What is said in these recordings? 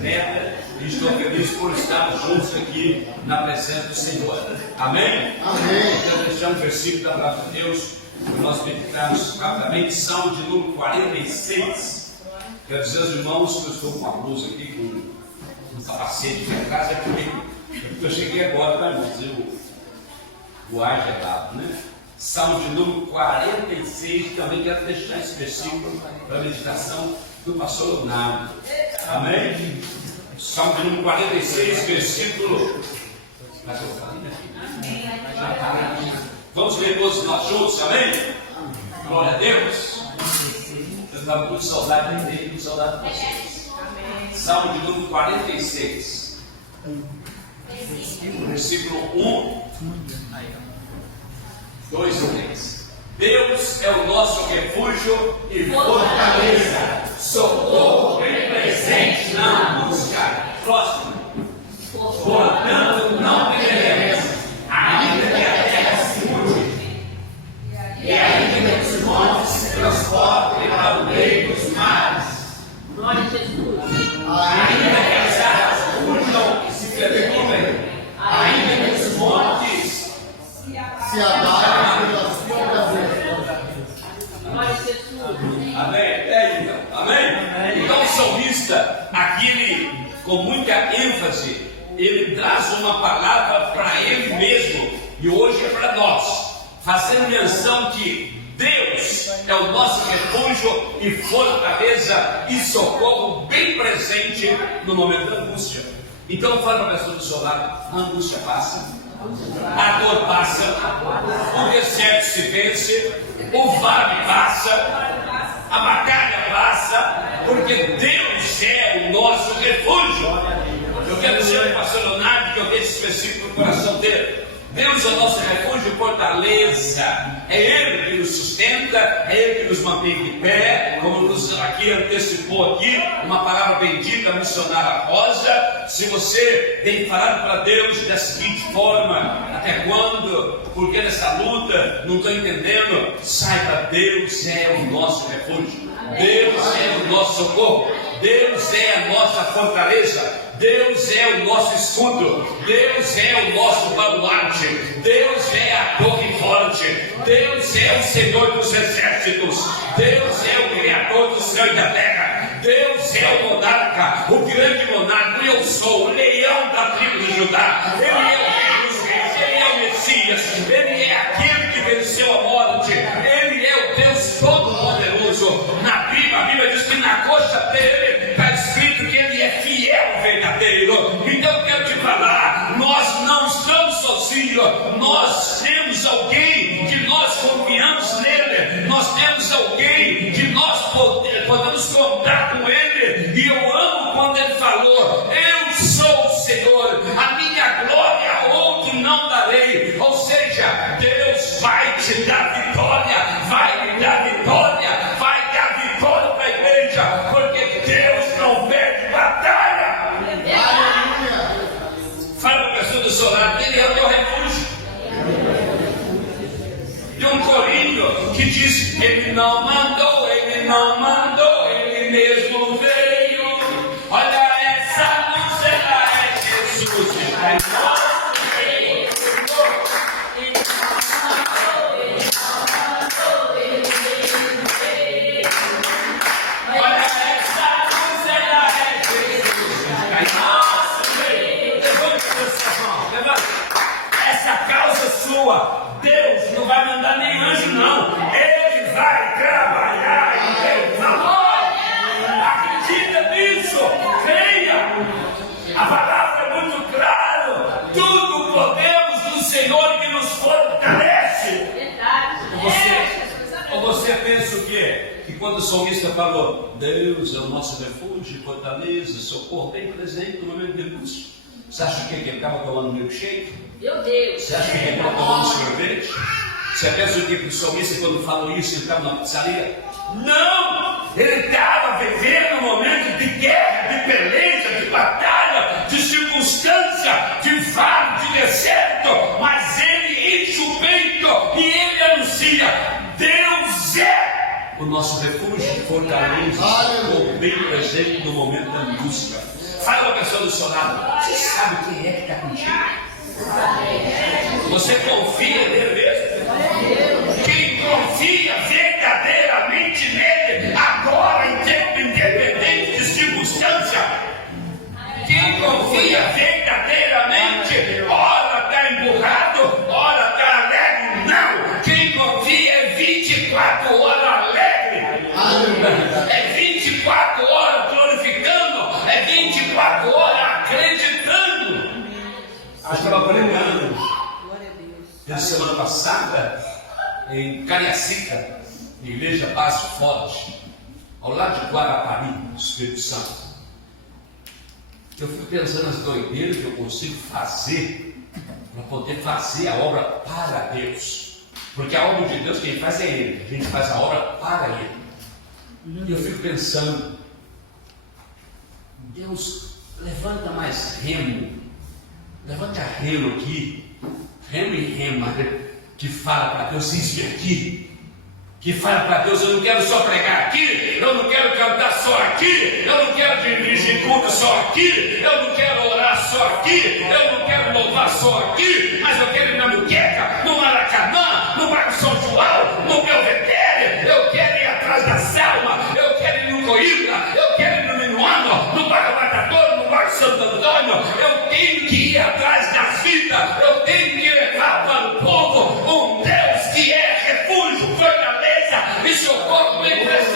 neta e estou feliz por estarmos juntos aqui na presença do Senhor. Amém? Amém. Quero deixar um versículo da palavra de Deus para nós meditarmos rapidamente, Salmo de número 46. Quero dizer aos irmãos que eu estou com a blusa aqui, com um capacete aqui atrás, é porque eu cheguei agora para dizer o ar gelado, né? Salmo de número 46, também quero deixar esse versículo para a meditação do pastor Leonardo. Amém? Salmo de número 46, versículo. Vamos ler todos nós juntos, amém? Glória a Deus. Eu estava com saudade dele, com saudade de vocês. Salmo de número 46, versículo 1, 2 e 3. Deus é o nosso refúgio e fortaleza, socorro bem presente na angústia. Próximo. Portanto, não temeremos, ainda que a terra se mude, e ainda que os montes se transportem para o meio dos mares. Glória a Jesus. Ainda que as águas rujam e se fervilhem, ainda que os montes Se abalem pelas próprias vezes. Glória a Jesus. Amém? Então. Amém? Então o salmista, aqui ele, com muita ênfase, ele traz uma palavra para ele mesmo, e hoje é para nós, fazendo menção que Deus é o nosso refúgio e fortaleza e socorro bem presente no momento da angústia. Então fala para a pessoa do seu lado: a angústia passa, a dor passa, o deserto se vence, o vale passa, a batalha passa, porque Deus é o nosso refúgio. Eu quero dizer ao pastor Leonardo que eu vejo esse versículo no coração dele. Deus é o nosso refúgio e fortaleza. É Ele que nos sustenta, é Ele que nos mantém de pé, como nos aqui antecipou aqui, uma palavra bendita, missionária Rosa. Se você tem falado para Deus da seguinte forma: até quando? Porque nessa luta não estou entendendo. Saiba, Deus é o nosso refúgio, Deus é o nosso socorro, Deus é a nossa fortaleza, Deus é o nosso escudo, Deus é o nosso baluarte, Deus é a torre forte, Deus é o Senhor dos exércitos, Deus é o Criador do céu e da terra, Deus é o monarca, o grande monarca. Eu sou o leão da tribo de Judá, Ele é o rei dos reis, Ele é o Messias, Ele é aquele que venceu a morte, Ele é o Deus Todo-Poderoso. Na Bíblia, a Bíblia diz que na coxa dele está escrito que Ele é fiel, verdadeiro. Então eu quero te falar, nós não estamos sozinhos, nós temos alguém que nós confiamos nele, nós temos alguém que nós podemos contar com ele. E eu amo quando ele falou: eu sou o Senhor, a minha glória a outro não darei. Ou seja, Deus vai te dar vitória, vai me dar vitória, vai dar vitória para a igreja, porque Deus não perde batalha. Fala para a pessoa do seu lado: Ele é o teu refúgio. Tem um corinho que diz: Ele não mandou, Ele não mandou, Ele mesmo veio. Olha essa luz, ela é Jesus. Olha essa luz, ela é Jesus. Levante essa mão, levante. Essa causa sua, Deus não vai mandar nem anjo, não. Ele vai trabalhar em teu favor. Acredita nisso, creia. A palavra é muito clara. Tudo podemos do Senhor que nos fortalece. Verdade. Ou você pensa o quê? Que quando o salmista falou: Deus é o nosso refúgio, fortaleza, socorro bem presente no momento de angústia, você acha que ele estava tomando milkshake? Meu Deus. Você acha que ele estava tomando sorvete? Você pensa o que o salmista, quando falou isso, ele estava na pizzaria? Não! Ele estava vivendo um momento de guerra, de peleja, de batalha, de circunstância, de vale, de deserto, mas ele enche o peito e ele anuncia: Deus é o nosso refúgio, fortaleza, socorro bem presente no momento da angústia. Fala para a pessoa do seu lado. Você sabe quem é que está contigo? Você confia nele mesmo? Quem confia verdadeiramente nele, agora, independente de circunstância. Quem confia verdadeiramente, ora está emburrado, ora está alegre. Não! Quem confia é 24 horas alegre. É 24 horas glorificando. É 24 horas acreditando. Eu estava pregando na semana passada em Cariacica, Igreja Passo Forte, ao lado de Guarapari, Espírito Santo. Eu fico pensando nas doideiras que eu consigo fazer para poder fazer a obra para Deus. Porque a obra de Deus quem faz é Ele. A gente faz a obra para Ele. E eu fico pensando, Deus, levanta mais remo. Levanta remo aqui. Remo e rema. Que fala para Deus, isso aqui. Que fala para Deus, eu não quero só pregar aqui, eu não quero cantar só aqui, eu não quero dirigir culto só aqui, eu não quero orar só aqui, eu não quero louvar só aqui, mas eu quero ir na Muqueca, no Maracanã, no bairro São João, no Belvedere, eu quero ir atrás da Selma, eu quero ir no Coíba, eu quero ir no Minuano, no bairro Matador, no bairro Santo Antônio, eu tenho que ir atrás das vidas, eu tenho que levar para o povo um Deus que é refúgio, fortaleza e socorro bem presente.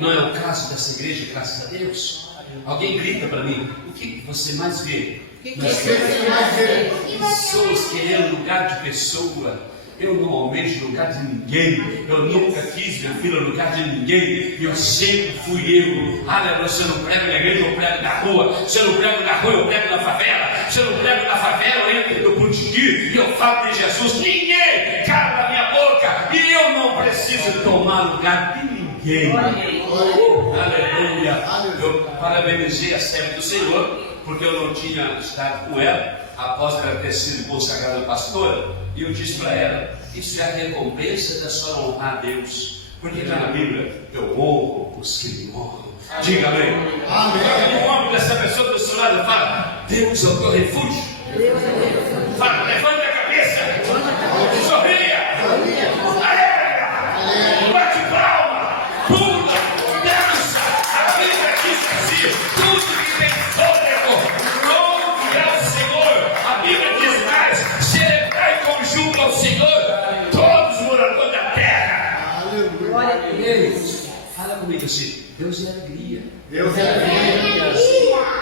Não é o caso dessa igreja, graças a Deus. Alguém grita para mim, o que você mais vê? Pessoas querendo lugar de pessoa. Eu não almejo lugar de ninguém. Eu nunca quis ver filho no lugar de ninguém. Eu sempre fui eu. Aleluia. Se eu não prego na igreja, eu prego na rua. Se eu não prego na rua, eu prego na favela. Se eu não prego na favela, eu entro no Putigi e eu falo de Jesus. Ninguém cala a minha boca. E eu não preciso tomar lugar de ninguém. Aleluia. Eu parabenizei a serva do Senhor, porque eu não tinha estado com ela após ela ter sido consagrada pastora. E eu disse para ela, isso é a recompensa da sua honrar a Deus. Porque está na Bíblia, eu honro os que me honram. Diga amém. Amém. O nome dessa pessoa do seu lado fala, Deus é o teu refúgio. Fala, levanta a cabeça. Sorria. Alega. Bate palma. Pula. Dança. A Bíblia diz assim, tudo que tem fôlego, louve ao Senhor. A Bíblia diz mais, celebrai conjunto ao Senhor, todos os moradores da terra. Glória a Deus. Fala comigo assim, Deus é alegria. Deus é alegria.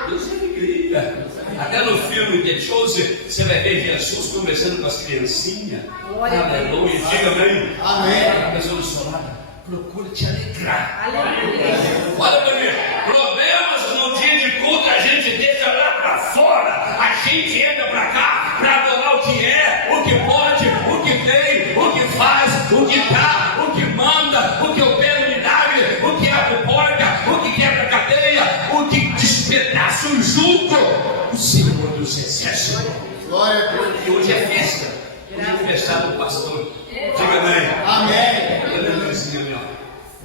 Deus é alegria. Até no filme The Chosen, você vai ver Jesus conversando com as criancinhas. Aleluia. Diga amém. Amém. A pessoa do seu lado, procura te alegrar. Aleluia. Olha para mim, problemas no dia de culto a gente deixa lá para fora. A gente entra para cá para adorar o que é, o que pode, o que tem, o que faz, o que dá, o que manda, o que opera milagre, o que abre porta, o que quebra cadeia, o que despedaça o jugo. O Senhor dos Exércitos. Glória a Deus. E hoje é festa. Hoje é aniversário do pastor. Diga amém. Amém. Olha a menininha ali, ó.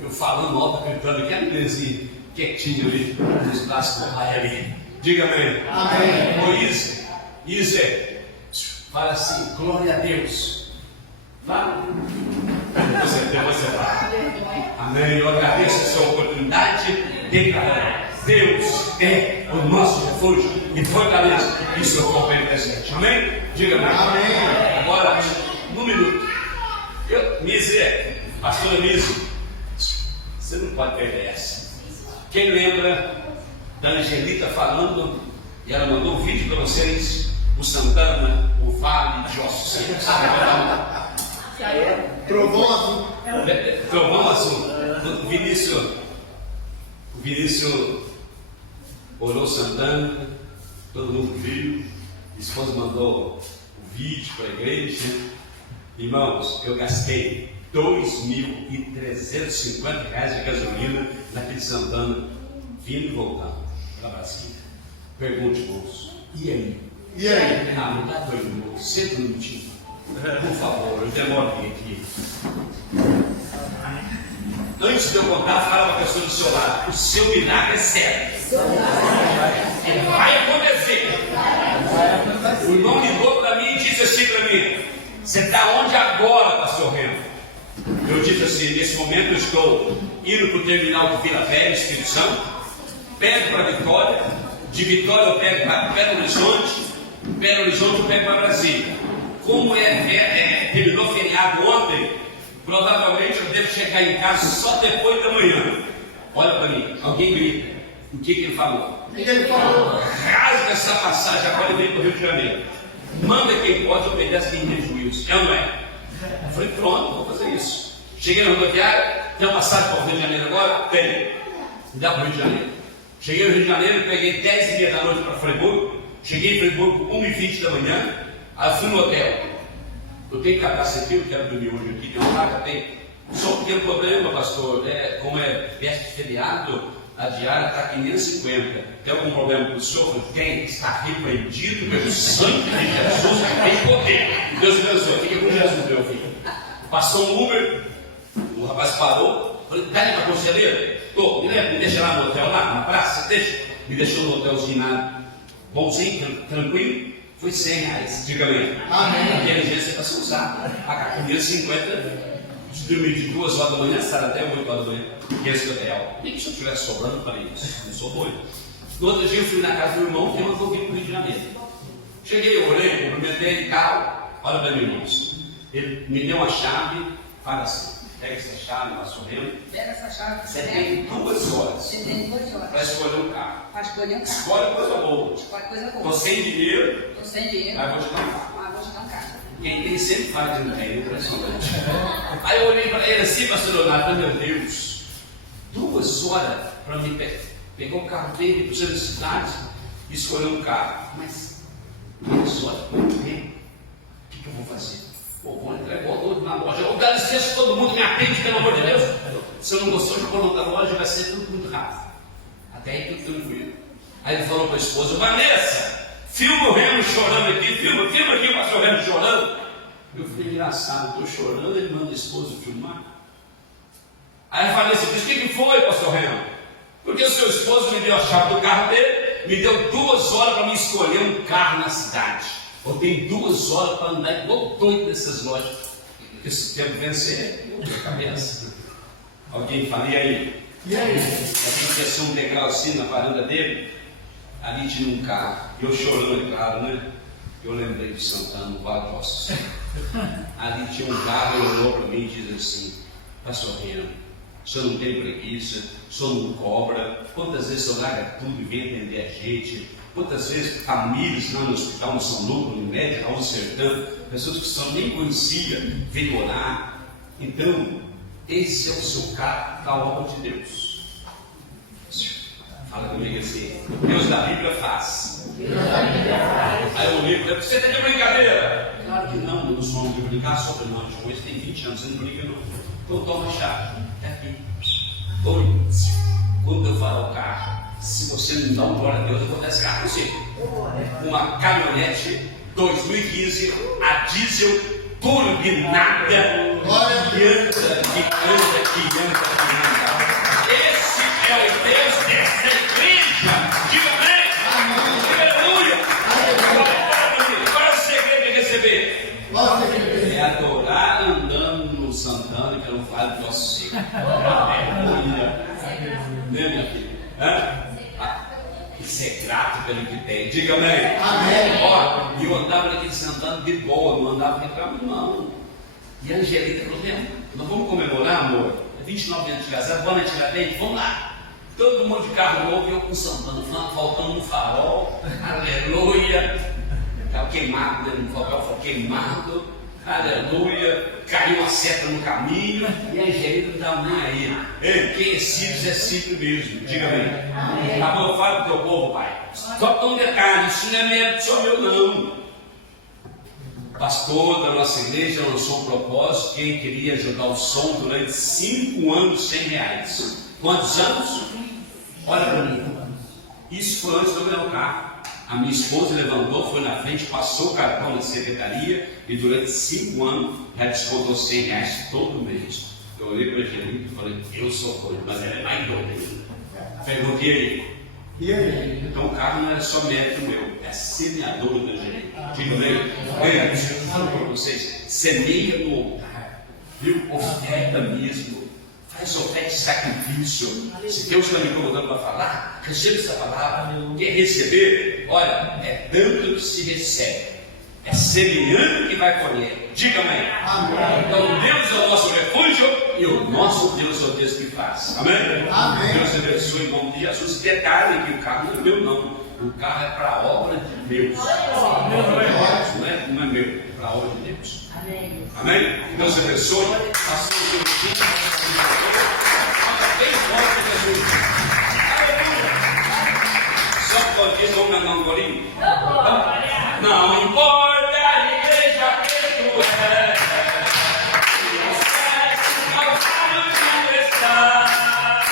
Eu falando alto, gritando, que a menininha quietinha ali, nos braços do pai ali. Diga amém. Amém. Ô Isa, fala assim, glória a Deus. Fala. Você fala. Amém. Eu agradeço essa oportunidade de declarar. Deus é o nosso refúgio e fortaleza. Isso eu comprei presente. Amém? Diga amém. Amém. Agora, um minuto. Pastora Mise, você não pode perder essa. Quem lembra da Angelita falando, e ela mandou um vídeo para vocês, o Santana, o Vale de Ossos Secos. Trovão azul. Trovão azul. O Vinícius orou Santana, todo mundo viu, a esposa mandou o vídeo para a igreja. Irmãos, eu gastei R$2.350 de gasolina naquele Santana, vindo e voltando para Brasília. Pergunte, irmãos, e aí? Ah, não dá doido, irmão, senta um minutinho. Por favor, eu demoro aqui. Antes de eu contar, fala para a pessoa do seu lado: o seu milagre é certo. Ele vai acontecer. O irmão ligou para mim e disse assim para mim: você está onde agora, pastor Remo? Eu disse assim: nesse momento eu estou indo para o terminal de Vila Velha, Espírito Santo, pego para Vitória, de Vitória eu pego para Belo Horizonte eu pego para Brasília. Como terminou feriado ontem, provavelmente eu devo chegar em casa só depois da manhã. Olha para mim, alguém grita. O que ele falou? Ele falou: rasga essa passagem agora e vem para o Rio de Janeiro. Manda quem pode, obedece quem tem juízo. É ou não é? Eu falei: pronto, vou fazer isso. Cheguei na rodoviária, tem uma passagem para o Rio de Janeiro agora? Tem. Me dá para o Rio de Janeiro. Cheguei no Rio de Janeiro, peguei 10h30 da noite para Friburgo. Cheguei em Friburgo 1h20 da manhã. Aí fui no hotel. Eu tenho cadastro aqui, eu quero dormir hoje aqui. Tem uma vaga, tem. Só que tem um problema, pastor. Como é véspera de feriado, a diária está 550. Tem algum problema com o senhor? Tem. Está repreendido pelo sangue de Jesus, que tem poder. Deus abençoe. Fica com Jesus, meu filho. Passou um Uber, o rapaz parou. Falei: tá aí para a conselheira? Tô, me deixa lá no hotel, lá na praça, deixa. Me deixou no hotelzinho lá, bonzinho, tranquilo. Foi R$100. Diga bem. Amém. A inteligência é para se usar. Pagar comigo 50. Dormir de 2 horas da manhã, estar até 8 horas da manhã. E esse hotel. E se eu estivesse sobrando, eu falei: isso, não sou doido. No outro dia eu fui na casa do irmão, que mandou vir para o Rio de Janeiro. Cheguei, eu olhei, cumprimentei e tal. Olha para mim, irmãos. Ele me deu uma chave, fala assim: pega essa chave, vai sorrindo. Pega essa chave. Você tem 2 horas. Você tem 2 horas. Para escolher um carro. Para escolher um carro. Escolhe coisa boa. Escolhe coisa boa. Estou sem dinheiro, Estou sem dinheiro. mas vou te dar um carro. Mas vou te dar um carro. Ele sempre fala que não tem, impressionante. Aí eu olhei para ele assim, pastor Leonardo: meu Deus, 2 horas para me pegar o carro dele, para a cidade e escolher um carro. Mas 2 horas, quanto tempo? O que eu vou fazer? Pô, vou entregar outro na loja. Eu dá licença, todo mundo me atende, pelo amor de Deus. Se eu não gostou de pôr outra loja, vai ser tudo muito rápido. Até aí tudo tranquilo. Aí ele falou para a esposa: Vanessa, filma o Remo chorando aqui, filma aqui o pastor Remo chorando. Eu falei: engraçado, estou chorando, ele manda a esposa filmar. Aí a Vanessa disse: o que foi, pastor Remo? Porque o seu esposo me deu a chave do carro dele, me deu 2 horas para me escolher um carro na cidade. Eu tenho 2 horas para andar igual doido nessas lojas. Porque se tempo vencer, eu a cabeça. Alguém fala: e aí? E aí? A gente desceu um degrau assim na varanda dele. Ali tinha um carro. Eu chorando, é claro, né? Eu lembrei de Santana, no Vale do Ossos. Ali tinha um carro, ele olhou para mim e disse assim: pastor Remo, o senhor não tem preguiça, o senhor não cobra. Quantas vezes o senhor larga tudo e vem atender a gente? Quantas vezes famílias lá no hospital, no São Lucas, no Médio, Raul Sertão, pessoas que o senhor nem conhecia, veio orar. Então, esse é o seu carro da obra de Deus. Fala comigo assim: Deus da Bíblia faz. Aí eu olhei para ele: você está de brincadeira? Claro que não, não somos de brincar sobre nós. Hoje tem 20 anos, você não brinca não. Então toma a chave. É aqui. Quando eu falar o carro, se você não dá uma glória a Deus, eu vou dar esse carro para você. Uma caminhonete 2015 a diesel turbinada, que anda. Esse é o Deus dessa igreja. Diga amém. Aleluia. Qual é o segredo de receber? É adorar andando no Santana, que eu não falo do nosso Senhor. Aleluia. Né, minha filha? Isso é grato pelo que tem. Diga amém. Amém. Ó, e eu andava naquele Santana de boa, não andava reclamando, não. E a Angelita falou: nós vamos comemorar, amor? 29 anos de casado, vamos tirar dente? Vamos lá. Todo mundo de carro novo e eu com Santana, faltando um farol. Aleluia. Estava queimado, no farol foi queimado. Aleluia. Caiu uma seta no caminho. E a Angelita não estava nem aí. Ei, quem é simples é simples mesmo. Diga bem. Tá bom, eu falo pro teu povo, pai. Só um detalhe: isso não é mérito só meu, não. O pastor da nossa igreja lançou um propósito: quem queria ajudar o som durante 5 anos, R$100. Quantos anos? Olha para mim. Isso foi antes de eu ganhar o carro. A minha esposa levantou, foi na frente, passou o cartão na secretaria e durante 5 anos já descontou R$100 todo mês. Eu olhei para a Angelina e falei, eu sou doido, mas ela é mais doida ainda. Perguntei, E aí? então o carro não era só mérito meu, é semeador da Angelina. Digo meio, eu falo para vocês, semeia no altar, viu? Oferta mesmo, faz oferta de sacrifício. Se Deus está me colocando para falar, receba essa palavra. Quer receber? Olha, é dando que se recebe. É semeando que vai colher. Diga amém. Amém. Então Deus é o nosso refúgio e o nosso Deus é o Deus que faz. Amém? Amém. Deus abençoe em nome de Jesus. Detalhe que o carro não é meu não. O carro é para a obra de Deus. Não é meu, é para a obra de Deus. Amém. Amém? Deus abençoe. Faça o seu time. Bem forte, Jesus. Aleluia. Só pode ir vamos na golinho. Não importa a igreja que tu é. Ao lado de estar.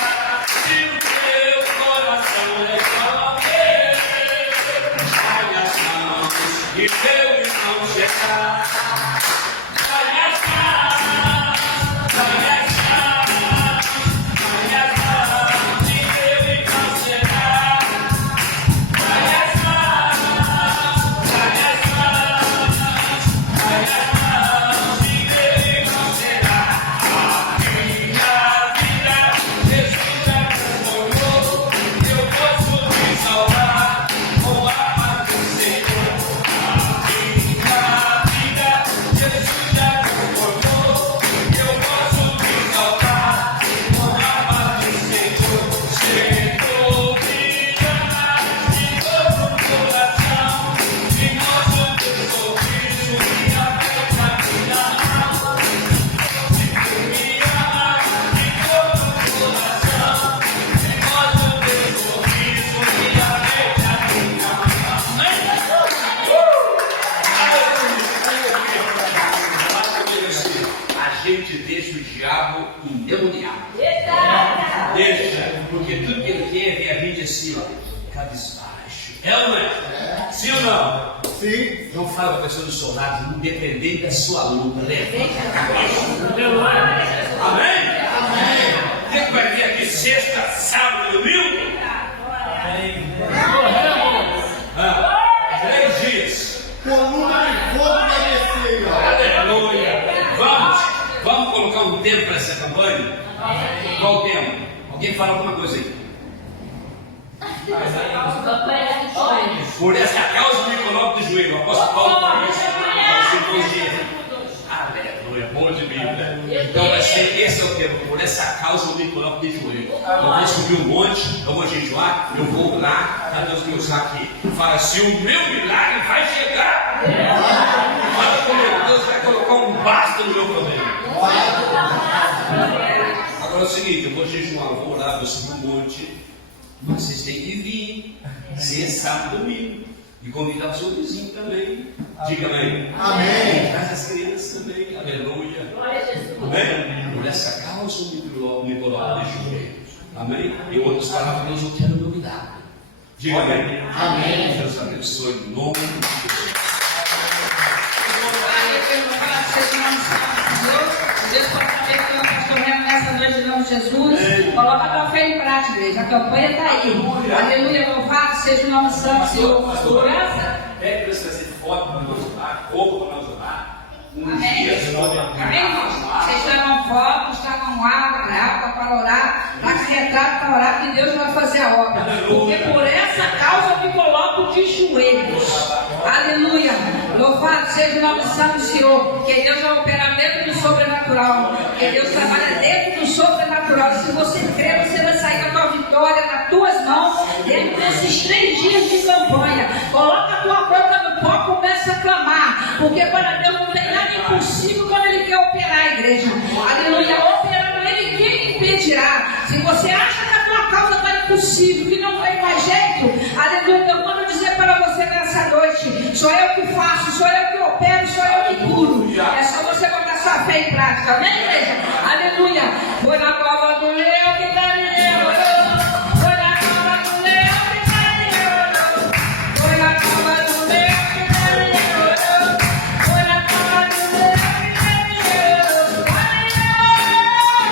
Se o teu coração é qualquer, dai as mãos e teu irmão chegar. Dai as mãos, dai as mãos, dai as mãos e teu irmão chegar. Dai as mãos, dai as mãos, dai as mãos e teu irmão chegar. A minha vida, Jesus já transformou. Eu posso me salvar com a paz do Senhor. A minha vida, Jesus já transformou. Eu posso me salvar com a paz do Senhor. Chegou brilhar de todo o coração, de nosso teu sorriso, minha festa minha mão. Se tu me ama de todo o coração, de nosso teu sorriso, minha festa minha mão. A gente deixa o diabo endemoniado. Deixa, porque tudo que ele quer é ver a gente assim, ó, cabisbaixo. É ou não é? Sim ou não? Sim. Não fala para a pessoa do seu lado, independente da sua luta, levante a cabeça. Amém? Amém. Quem vai vir aqui sexta, sábado e domingo? 3 dias. Coluna de fogo vai descer. Aleluia. Vamos colocar um tempo para essa campanha? Qual tempo? Alguém fala alguma coisa aí? Por essa causa me coloco de joelho. O apóstolo Paulo falou isso aos irmãos de Éfeso. Aleluia, bom de Bíblia. Então vai ser esse é o tempo. Por essa causa eu me coloco de joelho. Eu vou subir um monte, eu vou jejuar, eu vou lá, para Deus me usar aqui. Fala assim, o meu milagre vai chegar. Fala comigo, Deus vai colocar um basta no meu problema. Agora é o seguinte, eu vou jejuar, eu vou lá, vou subir um monte. Mas vocês têm que vir, sexta, sábado, domingo. E convidar o seu vizinho também. Diga amém. Amém. Traz as crianças também. Aleluia. Glória a Jesus. Amém. Por essa causa eu me coloco de joelhos. Amém. Em outras palavras, eu quero meu milagre. Diga amém. Amém. Deus abençoe em nome de Jesus. Deus pode saber que eu estou vendo nessa noite em nome de Jesus. Coloca a tua fé em prática, igreja. A campanha está aí. Aleluia, louvado seja o nome santo do Senhor. Segurança. Pede para você fazer foto para nós orar, roupa para nós orar. Amém. Amém, irmãos? Vocês tragam fotos, tragam água para orar, tragam retrato para orar, que Deus vai fazer a obra. Porque por essa causa eu me coloco de joelhos. Aleluia. Louvado seja o nome santo do Senhor. Que Deus vai operar dentro do sobrenatural. Que Deus trabalha dentro do sobrenatural. E se você crer, você vai sair com a tua vitória nas tuas mãos dentro desses 3 dias de campanha. Coloca a tua boca no pó, começa a clamar. Porque para Deus não tem nada impossível quando Ele quer operar a igreja. Aleluia. Operando Ele, quem impedirá? Se você acha que a tua causa está impossível, que não tem mais jeito, aleluia, eu quero dizer para você nessa noite, sou eu que faço, sou eu que opero, sou eu que curo. É só você botar sua fé em prática, amém, igreja? Aleluia. Foi na cova do leão que Daniel orou. Foi na cova do leão que Daniel orou. Foi na cova do leão que Daniel orou. Foi na cova do leão que Daniel orou. Aleluia.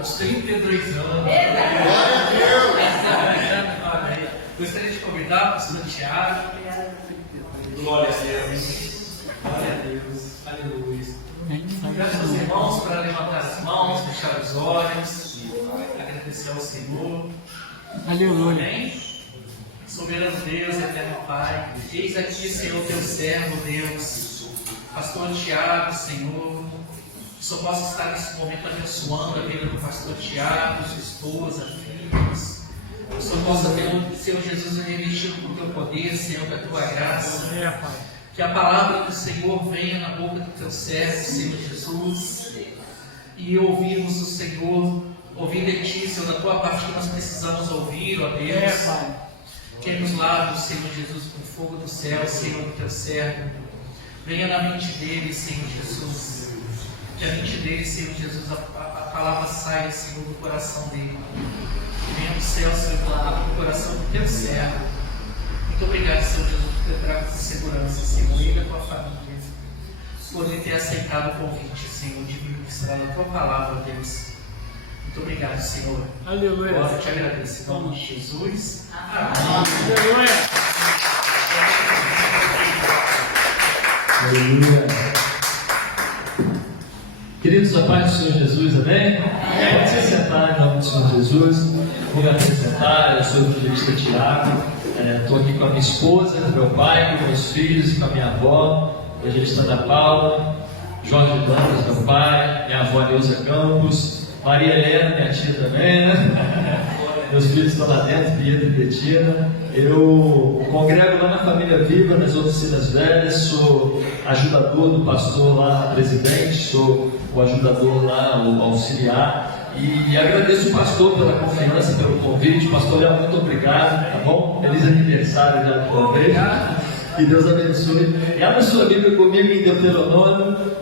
Aos 32 anos. Glória a Deus. Amém. Gostaria de convidar o pastor Tiago. Glória a Deus. Glória a Deus. Aleluia. Peço aos irmãos para levantar as mãos, fechar os olhos, agradecer ao Senhor. Aleluia. Amém? Soberano Deus, eterno Pai, eis aqui, Senhor, teu servo, Deus, pastor Tiago, Senhor, que só possa estar nesse momento abençoando a vida do pastor Tiago, sua esposa, filhos, que só possa, Senhor Jesus, revestido com o teu poder, Senhor, com a tua graça. Que a palavra do Senhor venha na boca do teu servo, Senhor Jesus, e ouvirmos o Senhor, ouvir de ti, Senhor, da tua parte que nós precisamos ouvir, ó Deus. Queime os lábios, Senhor Jesus, com o fogo do céu, Senhor, do teu servo. Venha na mente dele, Senhor Jesus. Que a mente dele, Senhor Jesus, a palavra saia, Senhor, do coração dele. Venha do céu, Senhor, do coração do teu servo. Muito obrigado, Senhor Jesus, por ter trago segurança, Senhor, e a tua família, por ter aceitado o convite, Senhor, de ministrar a tua palavra, Deus. Muito obrigado, Senhor. Aleluia. Glória, te agradeço. Em nome de Jesus. Amém. Aleluia. Aleluia. Queridos, a paz do Senhor Jesus, amém? Pode se sentar em nome do Senhor Jesus. Vou me apresentar, eu sou o evangelista Tiago. Estou aqui com a minha esposa, com meu pai, com meus filhos, com a minha avó, a evangelista Ana Paula, Jorge Dantas, meu pai, minha avó Neuza Campos, Maria Helena, minha tia também, né? Meus filhos estão lá dentro, Pietro e Betina. Eu congrego lá na Família Viva, nas oficinas velhas, sou ajudador do pastor lá, presidente, sou o ajudador lá, o auxiliar. E agradeço o pastor pela confiança, pelo convite. Pastor Léo, muito obrigado, tá bom? Feliz aniversário já de uma vez. Que Deus abençoe. E abra sua Bíblia comigo em Deuteronômio,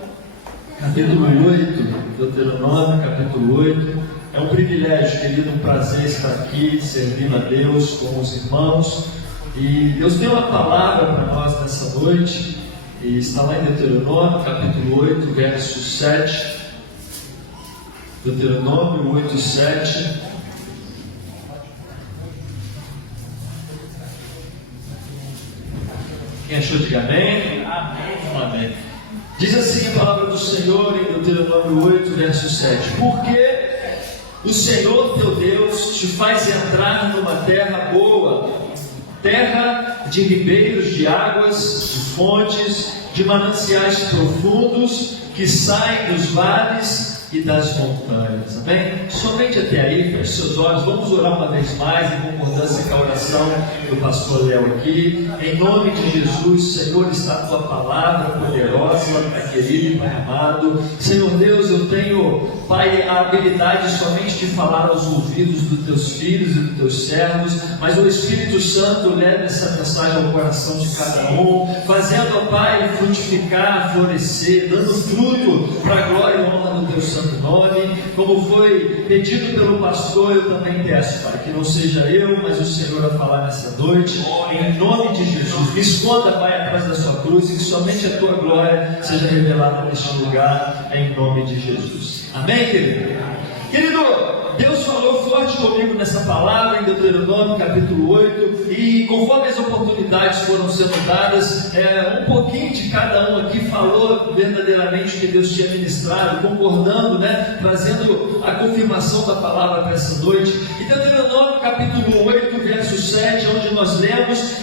capítulo 8. Deuteronômio, capítulo 8. É um privilégio, querido, um prazer estar aqui, servindo a Deus com os irmãos. E Deus tem uma palavra para nós nessa noite. E está lá em Deuteronômio, capítulo 8, verso 7. Deuteronômio 8, 7. Quem achou, diga amém. Amém. Diz assim a palavra do Senhor em Deuteronômio 8, verso 7. Porque o Senhor teu Deus te faz entrar numa terra boa, terra de ribeiros de águas, de fontes, de mananciais profundos que saem dos vales e das montanhas, amém? Somente até aí, feche seus olhos, vamos orar uma vez mais em concordância com a oração do pastor Léo aqui, em nome de Jesus. Senhor, está a tua palavra poderosa, Pai querido e Pai amado. Senhor Deus, eu tenho, Pai, a habilidade somente de falar aos ouvidos dos teus filhos e dos teus servos, mas o Espírito Santo leva essa mensagem ao coração de cada um, fazendo, ó Pai, frutificar, florescer, dando fruto para a glória e honra do teu santo nome, como foi pedido pelo pastor. Eu também peço, Pai, que não seja eu, mas o Senhor a falar nessa noite, em nome de Jesus. Me esconda, Pai, atrás da sua cruz, e que somente a tua glória seja revelada neste lugar, em nome de Jesus. Amém, querido? Querido, Deus falou forte comigo nessa palavra em Deuteronômio capítulo 8, e conforme as oportunidades foram sendo dadas, um pouquinho de cada um aqui falou verdadeiramente o que Deus tinha ministrado, concordando, né, trazendo a confirmação da palavra para essa noite. E Deuteronômio capítulo 8, verso 7, onde nós lemos,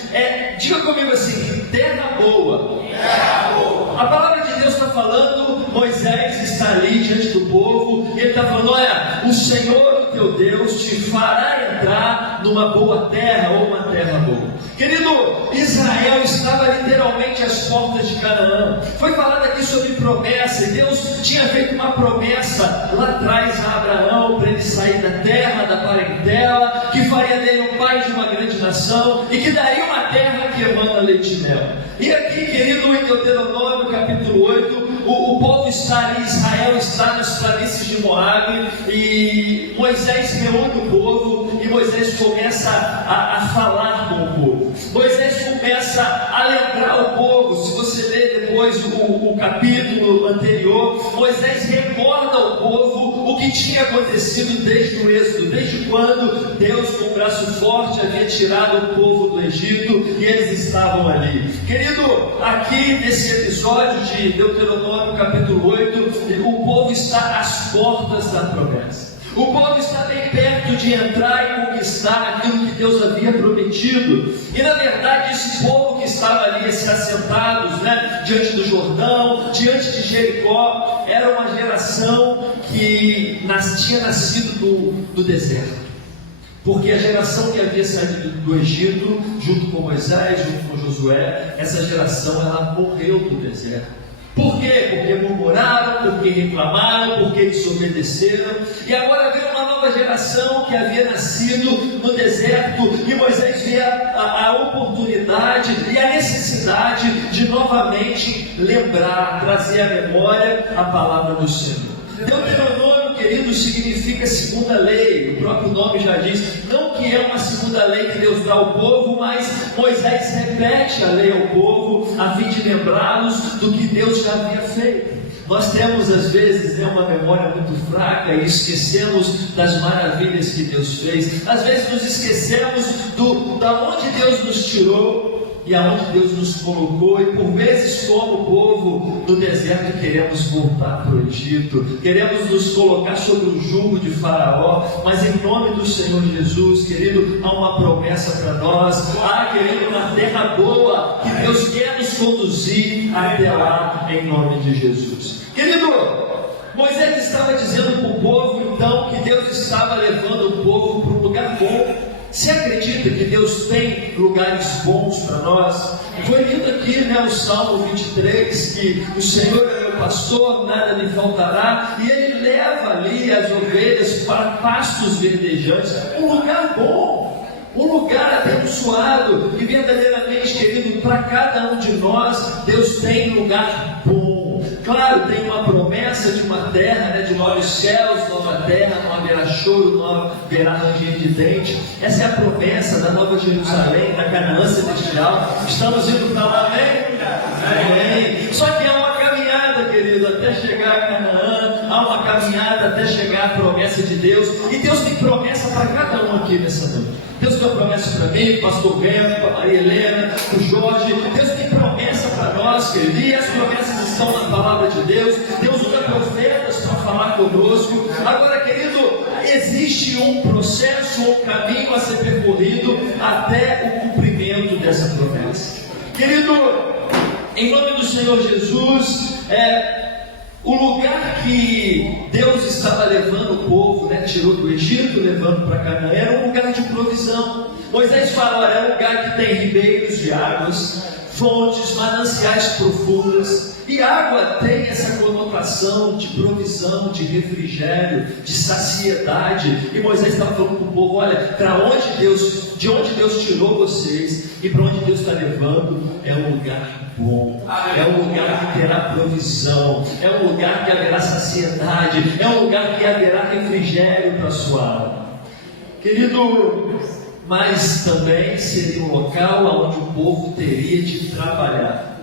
diga comigo assim: terra boa. Terra boa. A palavra de Deus está falando, Moisés está ali diante do povo, e ele está falando: olha, o Senhor, o teu Deus, te fará entrar numa boa terra, ou uma terra boa. Querido, Israel estava literalmente às portas de Canaã. Foi falado aqui sobre promessa, e Deus tinha feito uma promessa lá atrás a Abraão, para ele sair da terra, da parentela, que faria dele um pai de uma grande nação, e que daria uma terra que emana leite e mel. E aqui, querido, em Deuteronômio capítulo 8, o povo está ali, Israel está nas planícies de Moabe, e Moisés reúne o povo, e Moisés começa a falar com o povo. Moisés começa a lembrar o povo. Se você ler depois o capítulo anterior, Moisés recorda ao povo o que que tinha acontecido desde o êxodo, desde quando Deus com um braço forte havia tirado o povo do Egito e eles estavam ali. Querido, aqui nesse episódio de Deuteronômio capítulo 8, o povo está às portas da promessa. O povo está bem perto de entrar e conquistar aquilo que Deus havia prometido. E na verdade esse povo que estava ali se assentados, diante do Jordão, diante de Jericó, era uma geração que tinha nascido do deserto. Porque a geração que havia saído do Egito, junto com Moisés, junto com Josué, essa geração ela morreu no deserto. Por quê? Porque murmuraram, porque reclamaram, porque desobedeceram. E agora veio uma nova geração que havia nascido no deserto. E Moisés vê a oportunidade e a necessidade de novamente lembrar, trazer à memória a palavra do Senhor. Deuteronômio, querido, significa segunda lei. O próprio nome já diz. Não que é uma segunda lei que Deus dá ao povo, mas Moisés repete a lei ao povo a fim de lembrá-los do que Deus já havia feito. Nós temos às vezes uma memória muito fraca e esquecemos das maravilhas que Deus fez. Às vezes nos esquecemos da onde Deus nos tirou e aonde Deus nos colocou, e por vezes, como povo do deserto, queremos voltar para o Egito, queremos nos colocar sob o jugo de Faraó, mas em nome do Senhor Jesus, querido, há uma promessa para nós, querido, uma terra boa, que Deus quer nos conduzir até lá, em nome de Jesus. Querido, Moisés estava dizendo para o povo, então, que Deus estava levando o povo para um lugar bom. Você acredita que Deus tem lugares bons para nós? Foi lido aqui, o Salmo 23, que o Senhor é meu pastor, nada lhe faltará, e Ele leva ali as ovelhas para pastos verdejantes, um lugar bom, um lugar abençoado, e verdadeiramente, querido, para cada um de nós, Deus tem lugar bom. Claro, tem uma promessa de uma terra, de novos céus, nova terra, não haverá choro, não haverá ranger de dente. Essa é a promessa da Nova Jerusalém, da Canaã celestial. Estamos indo para lá, amém? Amém. Só que há uma caminhada, querido, até chegar a Canaã, há uma caminhada até chegar a promessa de Deus, e Deus tem promessa para cada um aqui nessa noite. Deus tem uma promessa para mim, para o pastor Bento, para a Maria Helena, para o Jorge. Deus tem promessa para nós, querido, e as promessas estão na palavra de Deus. Deus usa profetas para falar conosco. Agora, querido, existe um processo, um caminho a ser percorrido até o cumprimento dessa promessa. Querido, em nome do Senhor Jesus, o lugar que Deus estava levando o povo, tirou do Egito, levando para Canaã, era um lugar de provisão. Moisés fala, é um lugar que tem ribeiros de águas, fontes, mananciais profundas. E água tem essa conotação de provisão, de refrigério, de saciedade. E Moisés estava falando para o povo, olha, de onde Deus tirou vocês e para onde Deus está levando, é um lugar bom, é um lugar que terá provisão, é um lugar que haverá saciedade, é um lugar que haverá refrigério para a sua alma. Querido, mas também seria um local onde o povo teria de trabalhar.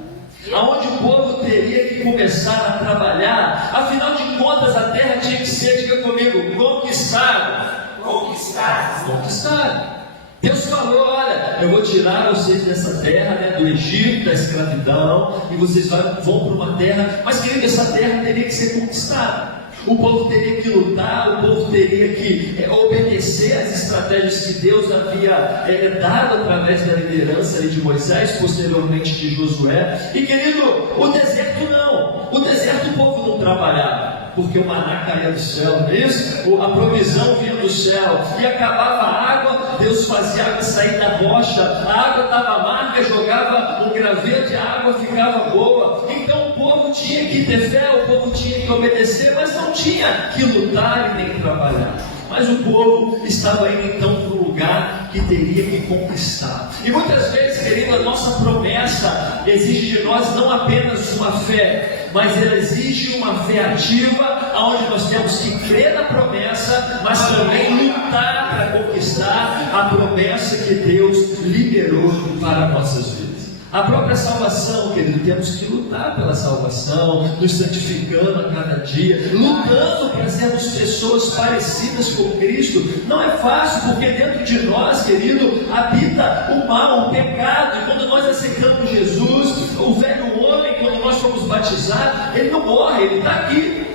Aonde o povo teria que começar a trabalhar. Afinal de contas, a terra tinha que ser, diga comigo, conquistada. Conquistada. Deus falou, olha, eu vou tirar vocês dessa terra, do Egito, da escravidão, e vocês vão para uma terra, mas querido, essa terra teria que ser conquistada. O povo teria que lutar, o povo teria que obedecer às estratégias que Deus havia dado através da liderança de Moisés, posteriormente de Josué. E querido, o deserto não. O deserto o povo não trabalhava, porque o maná caía do céu, não é isso? A provisão vinha do céu, e acabava a água, Deus fazia a água sair da rocha, a água estava amarga, jogava um graveto e a água ficava boa. Então o povo tinha que ter fé, o povo tinha que obedecer, mas não tinha que lutar e nem trabalhar. Mas o povo estava indo então para um lugar que teria que conquistar. E muitas vezes, querido, a nossa promessa exige de nós não apenas uma fé, mas ela exige uma fé ativa, onde nós temos que crer na promessa, mas também lutar para conquistar a promessa que Deus liberou para nossas vidas. A própria salvação, querido, temos que lutar pela salvação, nos santificando a cada dia, lutando para sermos pessoas parecidas com Cristo. Não é fácil, porque dentro de nós, querido, habita o mal, o pecado. E quando nós aceitamos Jesus, o velho homem, quando nós somos batizados, ele não morre, ele está aqui.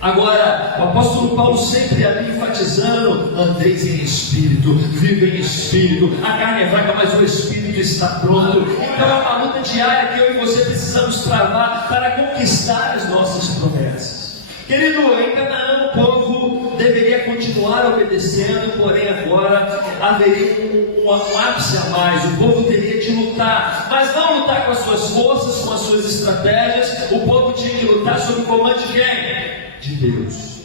Agora, o apóstolo Paulo sempre ali enfatizando: andeis em espírito, viva em espírito. A carne é fraca, mas o espírito está pronto. Então é uma luta diária que eu e você precisamos travar para conquistar as nossas promessas. Querido, em Canaã o povo deveria continuar obedecendo, porém agora haveria um ápice a mais. O povo teria de lutar, mas não lutar com as suas forças, com as suas estratégias. O povo tinha que lutar sob o comando de quem? De Deus.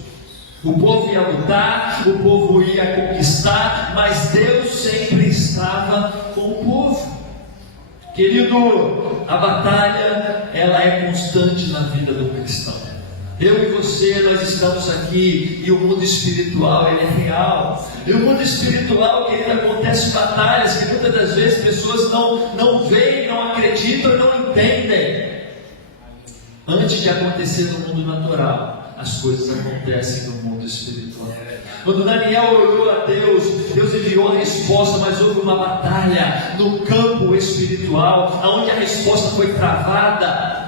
O povo ia lutar, o povo ia conquistar, mas Deus sempre estava com o povo. Querido, a batalha, ela é constante na vida do cristão. Eu e você, nós estamos aqui, e o mundo espiritual, ele é real. E o mundo espiritual, querido, acontece batalhas que muitas das vezes pessoas não veem, não acreditam e não entendem. Antes de acontecer no mundo natural, as coisas acontecem no mundo espiritual. Quando Daniel orou a Deus, Deus enviou a resposta, mas houve uma batalha no campo espiritual, onde a resposta foi travada.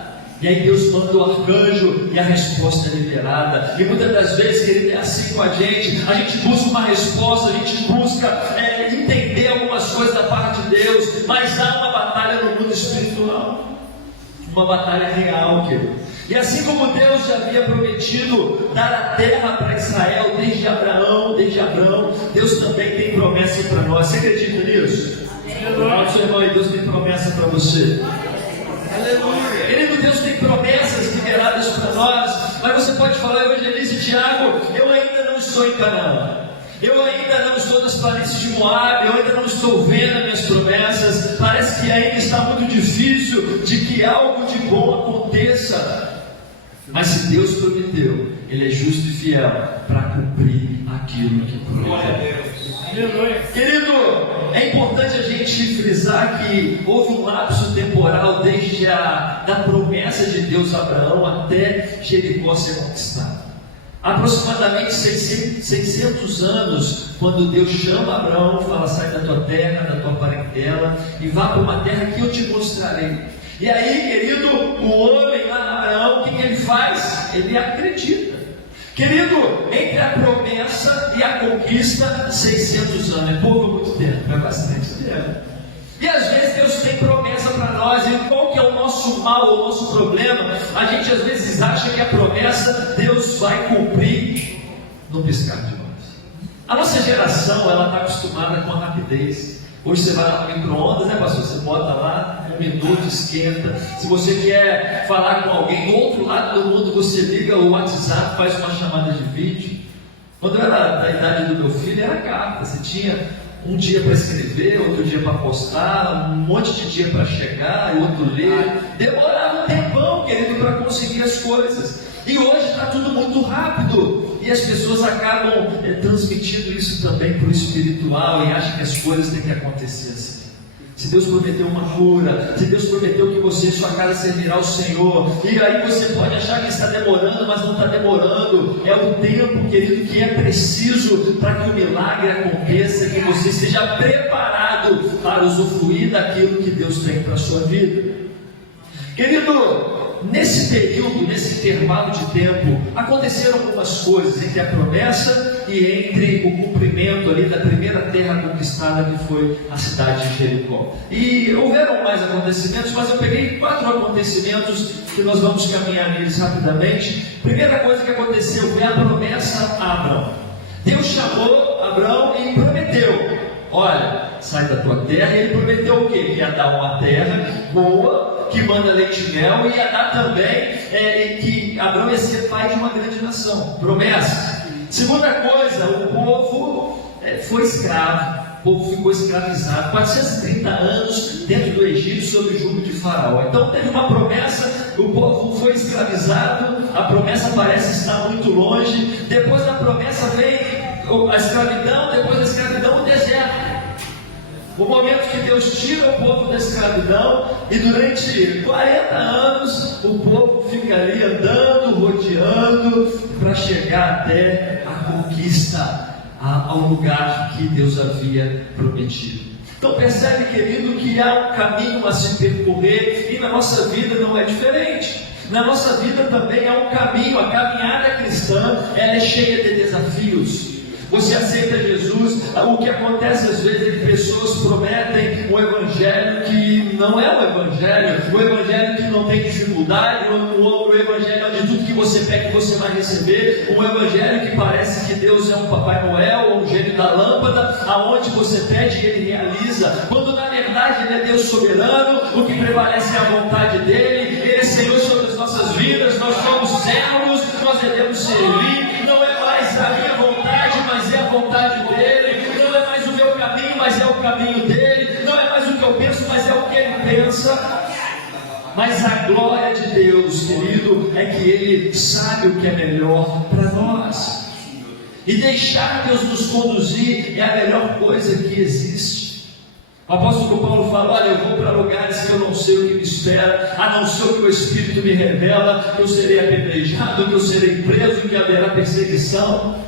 E aí Deus manda o arcanjo e a resposta é liberada. E muitas das vezes, querido, é assim com a gente busca uma resposta, a gente busca entender algumas coisas da parte de Deus, mas há uma batalha no mundo espiritual, uma batalha real, querido. E assim como Deus já havia prometido dar a terra para Israel desde Abraão, Deus também tem promessa para nós. Você acredita nisso? Fala pro seu irmão aí, Deus tem promessa para você. Aleluia. Querido, Deus tem promessas liberadas para nós. Mas você pode falar: evangelista Tiago, eu ainda não estou em Canaã, eu ainda não estou nas planícies de Moab, eu ainda não estou vendo as minhas promessas, parece que ainda está muito difícil de que algo de bom aconteça. Mas se Deus prometeu, Ele é justo e fiel para cumprir aquilo que prometeu. Querido, é importante a gente frisar que houve um lapso temporal desde da promessa de Deus a Abraão até Jericó ser conquistada. Aproximadamente 600 anos, quando Deus chama Abraão, fala: sai da tua terra, da tua parentela e vá para uma terra que eu te mostrarei. E aí, querido, o homem lá, Abraão, o que ele faz? Ele acredita. Querido, entre a promessa e a conquista, 600 anos, é pouco ou muito tempo? É bastante tempo. E às vezes Deus tem promessa para nós, e qual que é o nosso mal, o nosso problema? A gente às vezes acha que a promessa Deus vai cumprir no piscar de olhos. A nossa geração, ela está acostumada com a rapidez. Hoje você vai lá no micro-ondas, né, pastor? Você bota lá, 1 minuto, esquenta. Se você quer falar com alguém do outro lado do mundo, você liga o WhatsApp, faz uma chamada de vídeo. Quando eu era da idade do meu filho, era carta. Você tinha um dia para escrever, outro dia para postar, um monte de dia para chegar, e outro ler. Demorava um tempão, querido, para conseguir as coisas. E hoje está tudo muito rápido. E as pessoas acabam transmitindo isso também para o espiritual e acham que as coisas têm que acontecer assim. Se Deus prometeu uma cura, se Deus prometeu que você e sua casa servirá ao Senhor, e aí você pode achar que está demorando, mas não está demorando. É o tempo, querido, que é preciso para que o milagre aconteça, que você esteja preparado para usufruir daquilo que Deus tem para a sua vida. Querido, nesse período, nesse intervalo de tempo, aconteceram algumas coisas entre a promessa e entre o cumprimento ali da primeira terra conquistada, que foi a cidade de Jericó. E houveram mais acontecimentos, mas eu peguei 4 acontecimentos que nós vamos caminhar neles rapidamente. Primeira coisa que aconteceu foi a promessa a Abraão. Deus chamou Abraão e prometeu: olha, sai da tua terra. E ele prometeu o quê? Que ia dar uma terra boa, que manda leite e mel, e ia dar também que Abraão ia ser pai de uma grande nação. Promessa. Segunda coisa, o povo foi escravo. O povo ficou escravizado 430 anos dentro do Egito sob o jugo de Faraó. Então teve uma promessa, o povo foi escravizado, a promessa parece estar muito longe. Depois da promessa vem a escravidão, depois da escravidão o deserto. O momento que Deus tira o povo da escravidão e durante 40 anos o povo fica ali andando, rodeando para chegar até a conquista, ao lugar que Deus havia prometido. Então percebe, querido, que há um caminho a se percorrer e na nossa vida não é diferente. Na nossa vida também há um caminho. A caminhada cristã, ela é cheia de desafios. Você aceita Jesus, o que acontece às vezes é que pessoas prometem um evangelho que não é um evangelho que não tem dificuldade, o evangelho onde tudo que você pede você vai receber, um evangelho que parece que Deus é um Papai Noel ou um gênio da lâmpada, aonde você pede e Ele realiza, quando na verdade Ele é Deus soberano, o que prevalece é a vontade dEle, Ele é Senhor sobre as nossas vidas, nós somos servos, nós devemos servir, não é mais a minha vontade, mas é a vontade dEle, não é mais o meu caminho, mas é o caminho dEle, não é mais o que eu penso, mas é o que Ele pensa. Mas a glória de Deus, querido, é que Ele sabe o que é melhor para nós. E deixar Deus nos conduzir é a melhor coisa que existe. O apóstolo Paulo fala: olha, eu vou para lugares que eu não sei o que me espera, a não ser o que o Espírito me revela, que eu serei apedrejado, que eu serei preso, que haverá perseguição.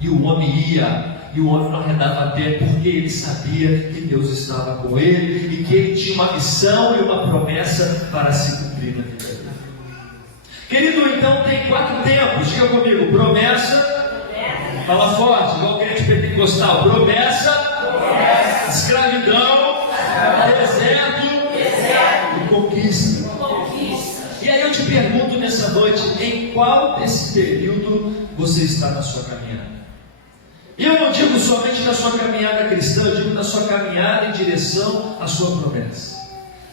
E o homem ia, e o homem não arredava pé, porque ele sabia que Deus estava com ele e que ele tinha uma missão e uma promessa para se cumprir na vida dele. Querido, então tem 4 tempos. Diga comigo: promessa, fala forte, igual crente pentecostal: promessa, escravidão, deserto e conquista. E aí eu te pergunto nessa noite: em qual desse período você está na sua caminhada? E eu não digo somente na sua caminhada cristã, eu digo na sua caminhada em direção à sua promessa.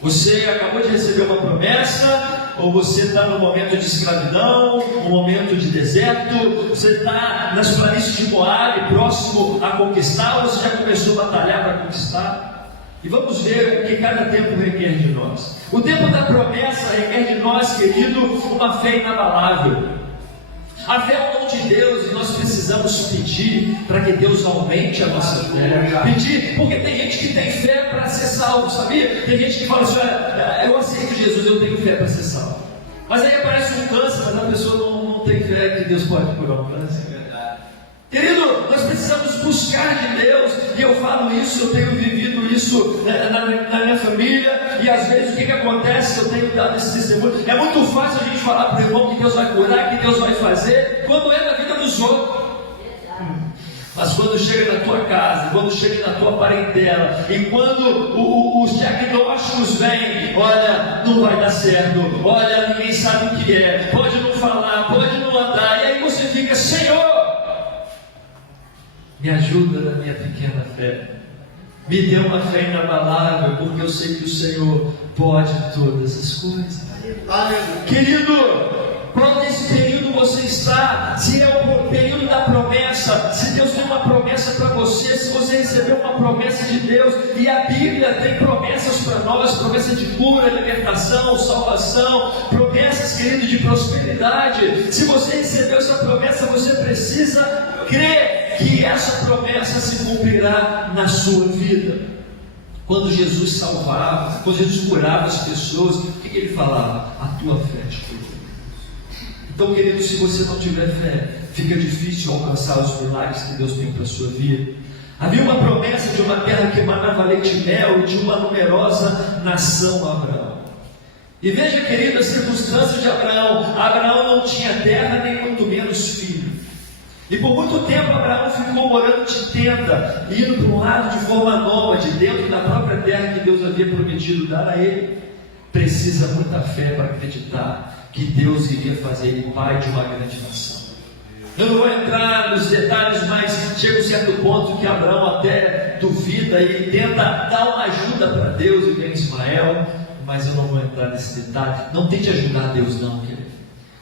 Você acabou de receber uma promessa, ou você está no momento de escravidão, um momento de deserto, você está nas planícies de Moabe, próximo a conquistar, ou você já começou a batalhar para conquistar? E vamos ver o que cada tempo requer de nós. O tempo da promessa requer de nós, querido, uma fé inabalável. A fé é o dom de Deus e nós precisamos pedir para que Deus aumente a nossa fé. Pedir, porque tem gente que tem fé para ser salvo, sabia? Tem gente que fala assim: eu aceito Jesus, eu tenho fé para ser salvo. Mas aí aparece um câncer, mas a pessoa não tem fé que Deus pode curar um câncer. Querido, nós precisamos buscar de Deus, e eu falo isso, eu tenho vivido isso na minha família, e às vezes o que acontece? Eu tenho dado esse testemunho. É muito fácil a gente falar para o irmão que Deus vai curar, que Deus vai fazer, quando é na vida dos outros. Mas quando chega na tua casa, quando chega na tua parentela, e quando os diagnósticos vêm: olha, não vai dar certo, olha, ninguém sabe o que é, pode não falar, pode não andar, e aí você fica: Senhor, me ajuda na minha pequena fé, me dê uma fé inabalável, porque eu sei que o Senhor pode todas as coisas. Querido, qual desse período você está? Se é o período da promessa, se Deus tem uma promessa para você, se você recebeu uma promessa de Deus, e a Bíblia tem promessas para nós, promessa de cura, libertação, salvação, promessas, querido, de prosperidade. Se você recebeu essa promessa, você precisa crer que essa promessa se cumprirá na sua vida. Quando Jesus salvava, quando Jesus curava as pessoas, o que ele falava? A tua fé te curou. Então, querido, se você não tiver fé, fica difícil alcançar os milagres que Deus tem para a sua vida. Havia uma promessa de uma terra que emanava leite e mel e de uma numerosa nação a Abraão. E veja, querido, a circunstância de Abraão. Abraão não tinha terra, nem muito menos filho. E por muito tempo Abraão ficou morando de tenda, indo para um lado de forma nômade, dentro da própria terra que Deus havia prometido dar a ele. Precisa muita fé para acreditar que Deus iria fazer ele pai de uma grande nação. Eu não vou entrar nos detalhes, mas chega um certo ponto que Abraão até duvida e tenta dar uma ajuda para Deus e vem Ismael, mas eu não vou entrar nesse detalhe. Não tente ajudar Deus não, querido.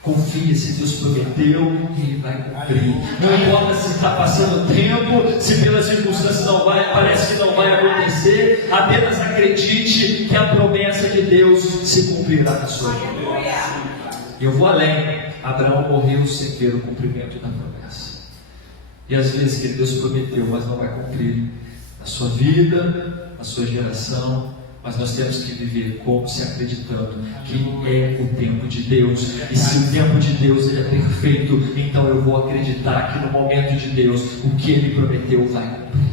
Confia, se Deus prometeu, Ele vai cumprir. Não importa se está passando tempo, se pelas circunstâncias não vai, parece que não vai acontecer. Apenas acredite que a promessa de Deus se cumprirá na sua vida. Eu vou além. Abraão morreu sem ver o cumprimento da promessa. E às vezes que Deus prometeu, mas não vai cumprir na sua vida, a sua geração, mas nós temos que viver como se acreditando que é o tempo de Deus, e se o tempo de Deus ele é perfeito, então eu vou acreditar que no momento de Deus o que Ele prometeu vai cumprir,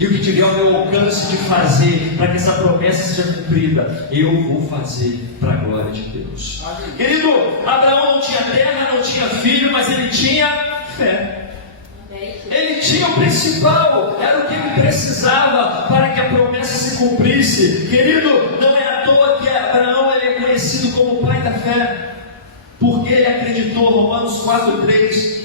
e o que tiver ao meu alcance de fazer para que essa promessa seja cumprida, eu vou fazer para a glória de Deus. Querido, Abraão não tinha terra, não tinha filho, mas ele tinha fé. Ele tinha o principal, era o que ele precisava para que a promessa se cumprisse. Querido, não é à toa que Abraão ele é conhecido como o pai da fé, porque ele acreditou. Romanos 4:3,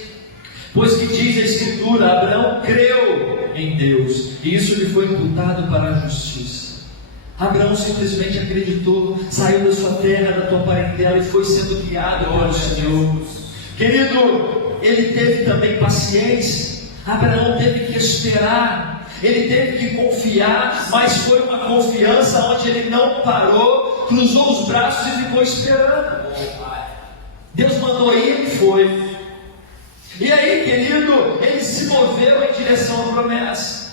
pois que diz a Escritura, Abraão creu em Deus, e isso lhe foi imputado para a justiça. Abraão simplesmente acreditou, saiu da sua terra, da sua parentela e foi sendo guiado pelo Senhor. Querido, ele teve também paciência. Abraão teve que esperar, ele teve que confiar, mas foi uma confiança onde ele não parou, cruzou os braços e ficou esperando. Deus mandou ir e foi. E aí, querido, ele se moveu em direção à promessa.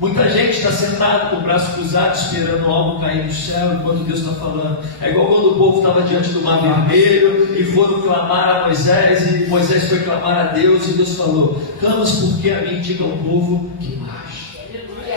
Muita gente está sentado com o braço cruzado, esperando algo cair do céu, enquanto Deus está falando. É igual quando o povo estava diante do Mar Vermelho e foram clamar a Moisés, e Moisés foi clamar a Deus, e Deus falou: clamas porque a mim, diga ao povo que marche.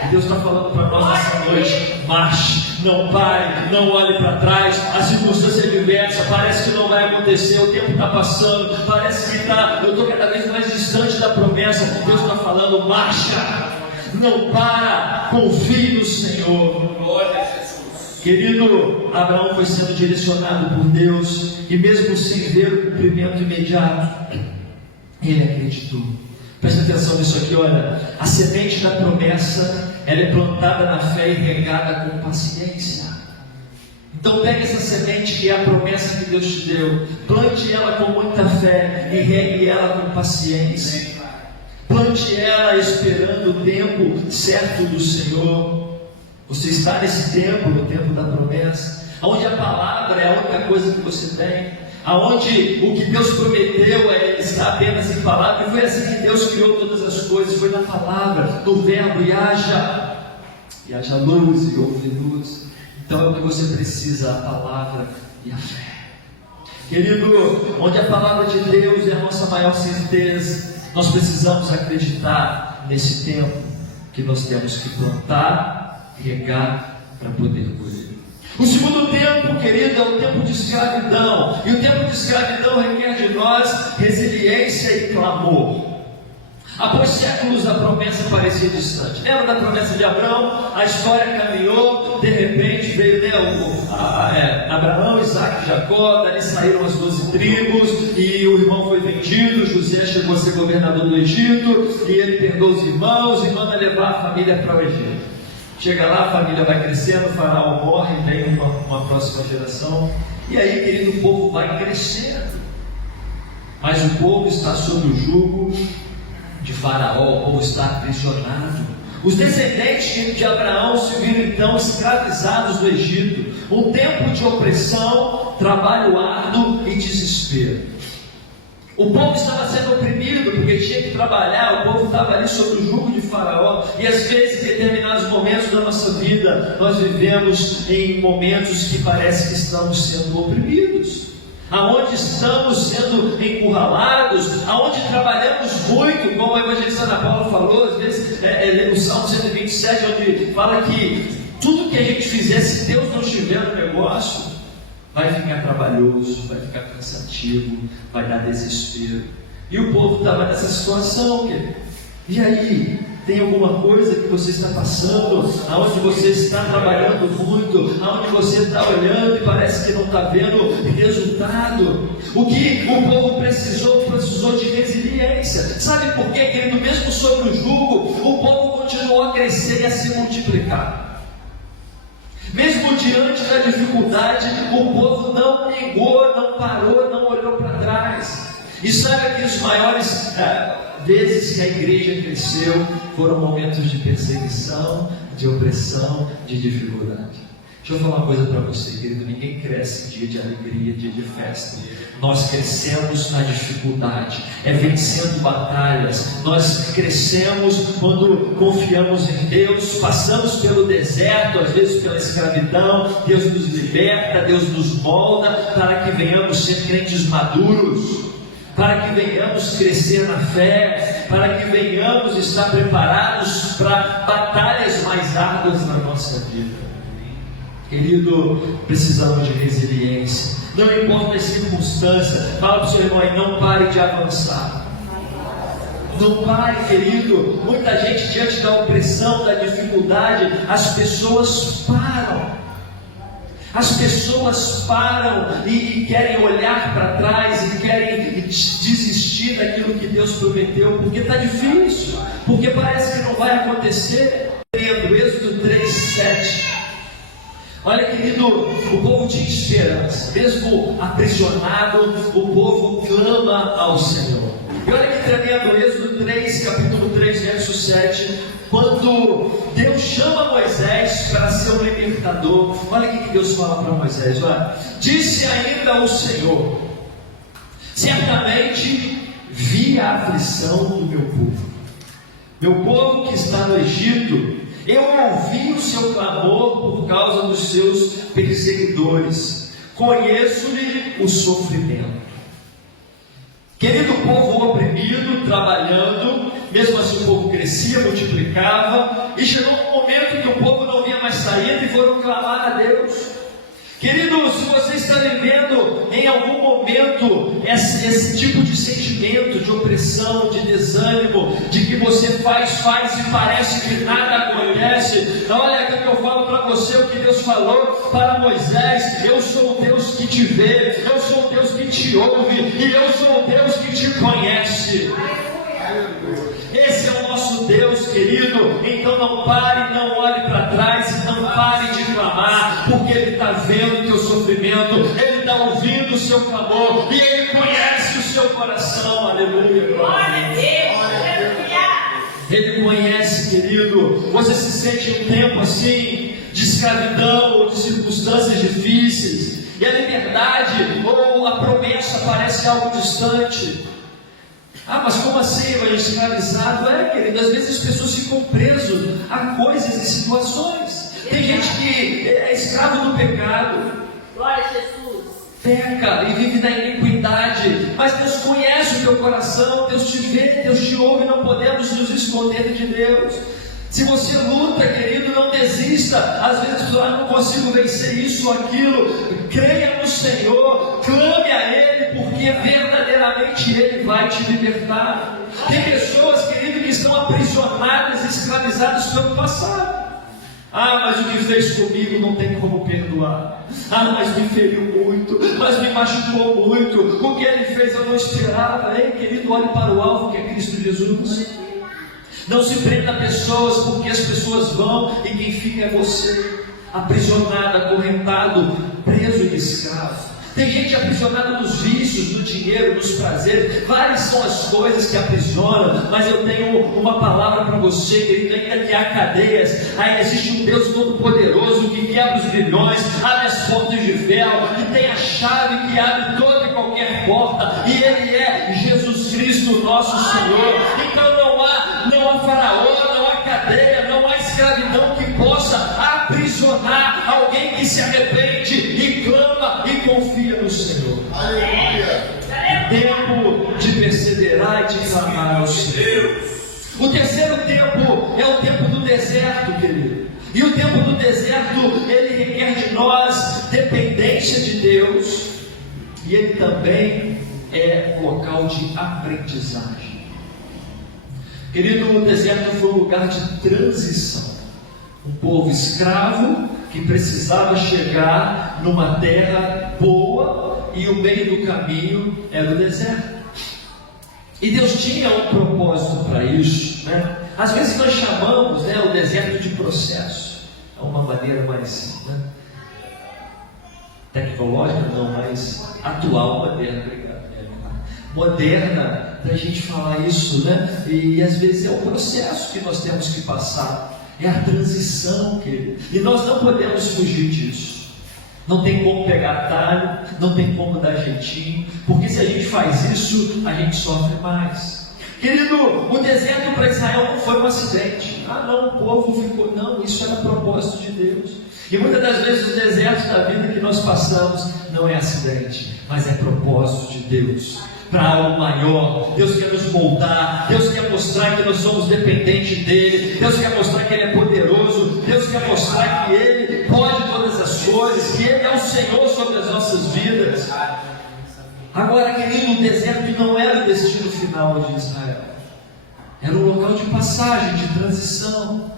E Deus está falando para nós essa noite: marche, não pare, não olhe para trás. A circunstância é diversa, parece que não vai acontecer, o tempo está passando, parece que eu estou cada vez mais distante da promessa. Deus está falando: marcha. Não para, confie no Senhor. Glória a Jesus. Querido, Abraão foi sendo direcionado por Deus, e mesmo sem ver o cumprimento imediato, ele acreditou. Presta atenção nisso aqui, olha. A semente da promessa, ela é plantada na fé e regada com paciência. Então pegue essa semente que é a promessa que Deus te deu, plante ela com muita fé e regue ela com paciência. Plante ela esperando o tempo certo do Senhor. Você está nesse tempo, no tempo da promessa, onde a palavra é a única coisa que você tem, aonde o que Deus prometeu está apenas em palavra. E foi assim que Deus criou todas as coisas, foi na palavra, no verbo, e haja luz, e houve luz. Então é o que você precisa, a palavra e a fé. Querido, onde a palavra de Deus é a nossa maior certeza, nós precisamos acreditar nesse tempo que nós temos que plantar, regar para poder colher. O segundo tempo, querido, é o tempo de escravidão. E o tempo de escravidão requer de nós resiliência e clamor. Após séculos a promessa parecia distante. Lembra da promessa de Abraão? A história caminhou, de repente veio Abraão, Isaac e Jacó, dali saíram as 12 tribos, e o irmão foi vendido, José chegou a ser governador do Egito, e ele perdoa os irmãos e manda levar a família para o Egito. Chega lá, a família vai crescendo, o faraó morre, vem uma próxima geração, e aí, querido, o povo vai crescendo, mas o povo está sob o jugo de Faraó, o povo está aprisionado. Os descendentes de Abraão se viram então escravizados do Egito. Um tempo de opressão, trabalho árduo e desespero. O povo estava sendo oprimido porque tinha que trabalhar, o povo estava ali sob o jugo de Faraó. E às vezes, em determinados momentos da nossa vida, nós vivemos em momentos que parece que estamos sendo oprimidos, aonde estamos sendo encurralados, aonde trabalhamos muito, como a evangelista Ana Paula falou, às vezes, no Salmo 127, onde fala que tudo que a gente fizer, se Deus não estiver no negócio, vai ficar trabalhoso, vai ficar cansativo, vai dar desespero. E o povo estava nessa situação, querido. E aí, tem alguma coisa que você está passando, aonde você está trabalhando muito, aonde você está olhando e parece que não está vendo resultado? O que o povo precisou de resiliência. Sabe por quê, querido? Mesmo sob o jugo, o povo continuou a crescer e a se multiplicar. Mesmo diante da dificuldade, o povo não negou, não parou, não olhou para trás. E sabe que os maiores vezes que a igreja cresceu foram momentos de perseguição, de opressão, de dificuldade. Deixa eu falar uma coisa para você, querido. Ninguém cresce em dia de alegria, dia de festa. Nós crescemos na dificuldade, vencendo batalhas. Nós crescemos quando confiamos em Deus, passamos pelo deserto, às vezes pela escravidão. Deus nos liberta, Deus nos molda, para que venhamos ser crentes maduros, para que venhamos crescer na fé, para que venhamos estar preparados para batalhas mais árduas na nossa vida. Querido, precisamos de resiliência. Não importa a circunstância. Fala para o seu irmão aí, não pare de avançar. Não pare, querido. Muita gente, diante da opressão, da dificuldade, as pessoas param. As pessoas param e querem olhar para trás e querem desistir daquilo que Deus prometeu, porque está difícil, porque parece que não vai acontecer. Êxodo 3:7. Olha, querido, o povo tinha esperança, mesmo aprisionado, o povo clama ao Senhor. E olha que tremendo, Êxodo 3, capítulo 3, verso 7, quando Deus chama Moisés para ser o libertador. Olha o que Deus fala para Moisés, olha. Disse ainda o Senhor: certamente vi a aflição do meu povo que está no Egito. Eu ouvi o seu clamor por causa dos seus perseguidores. Conheço-lhe o sofrimento. Querido, povo oprimido, trabalhando, mesmo assim o povo crescia, multiplicava, e chegou um momento que o povo não via mais saída e foram clamar a Deus. Querido, se você está vivendo em algum momento esse tipo de sentimento de opressão, de desânimo, de que você faz e parece que nada acontece, olha o que eu falo para você, o que Deus falou para Moisés: eu sou o Deus que te vê, eu sou o Deus que te ouve, e eu sou o Deus que te conhece. Esse é o nosso Deus, querido. Então não pare, não olhe para trás, não pare de clamar, porque Ele está vendo o teu sofrimento, Ele está ouvindo o seu clamor, e Ele conhece o seu coração. Aleluia. Glória a Deus. Aleluia. Ele conhece, querido. Você se sente um tempo assim, de escravidão ou de circunstâncias difíceis, e a liberdade ou a promessa parece algo distante. Ah, mas como assim, vai escravizado? Querido, às vezes as pessoas ficam presas a coisas e situações. Tem gente que é escravo do pecado, Glória a Jesus. peca e vive na iniquidade, mas Deus conhece o teu coração, Deus te vê, Deus te ouve, não podemos nos esconder de Deus. Se você luta, querido, não desista. Às vezes você não consigo vencer isso ou aquilo. Creia no Senhor, clame a Ele, porque verdadeiramente Ele vai te libertar. Tem pessoas, querido, que estão aprisionadas, escravizadas pelo passado. Ah, mas o que fez comigo não tem como perdoar. Ah, mas me feriu muito, mas me machucou muito. O que ele fez eu não esperava. Ei, querido, olhe para o alvo que é Cristo Jesus. Não se prenda a pessoas, porque as pessoas vão e quem fica é você, aprisionado, acorrentado, preso e escravo. Tem gente aprisionada nos vícios, no dinheiro, nos prazeres. Várias são as coisas que aprisionam, mas eu tenho uma palavra para você, querido. Ainda que há cadeias, ainda existe um Deus todo-poderoso que quebra os grilhões, abre as portas de ferro, que tem a chave que abre toda e qualquer porta, e Ele é Jesus Cristo, nosso Senhor. Então não há faraó, não há cadeia, não há escravidão que possa aprisionar alguém que se arrepende e clama e confia no Senhor. Aleluia. Tempo de perseverar e de clamar ao Senhor. O terceiro tempo é o tempo do deserto, querido. E o tempo do deserto, ele requer de nós dependência de Deus, e ele também é um local de aprendizagem. Querido, o deserto foi um lugar de transição. Um povo escravo que precisava chegar numa terra boa, e o meio do caminho era o deserto. E Deus tinha um propósito para isso, né? Às vezes nós chamamos, né, o deserto de processo. É uma maneira mais, né, tecnológica, não, mais atual, moderna da gente falar isso, né? E às vezes é um processo que nós temos que passar. É a transição, querido. E nós não podemos fugir disso. Não tem como pegar atalho, não tem como dar jeitinho, porque se a gente faz isso, a gente sofre mais. Querido, o deserto para Israel não foi um acidente. Ah não, o povo ficou... Não, isso era propósito de Deus. E muitas das vezes os desertos da vida que nós passamos não é acidente, mas é propósito de Deus. Para algo maior. Deus quer nos moldar, Deus quer mostrar que nós somos dependentes dEle, Deus quer mostrar que Ele é poderoso, Deus quer mostrar que Ele pode todas as coisas, que Ele é o Senhor sobre as nossas vidas. Agora, querido, o deserto não era o destino final de Israel, era um local de passagem, de transição.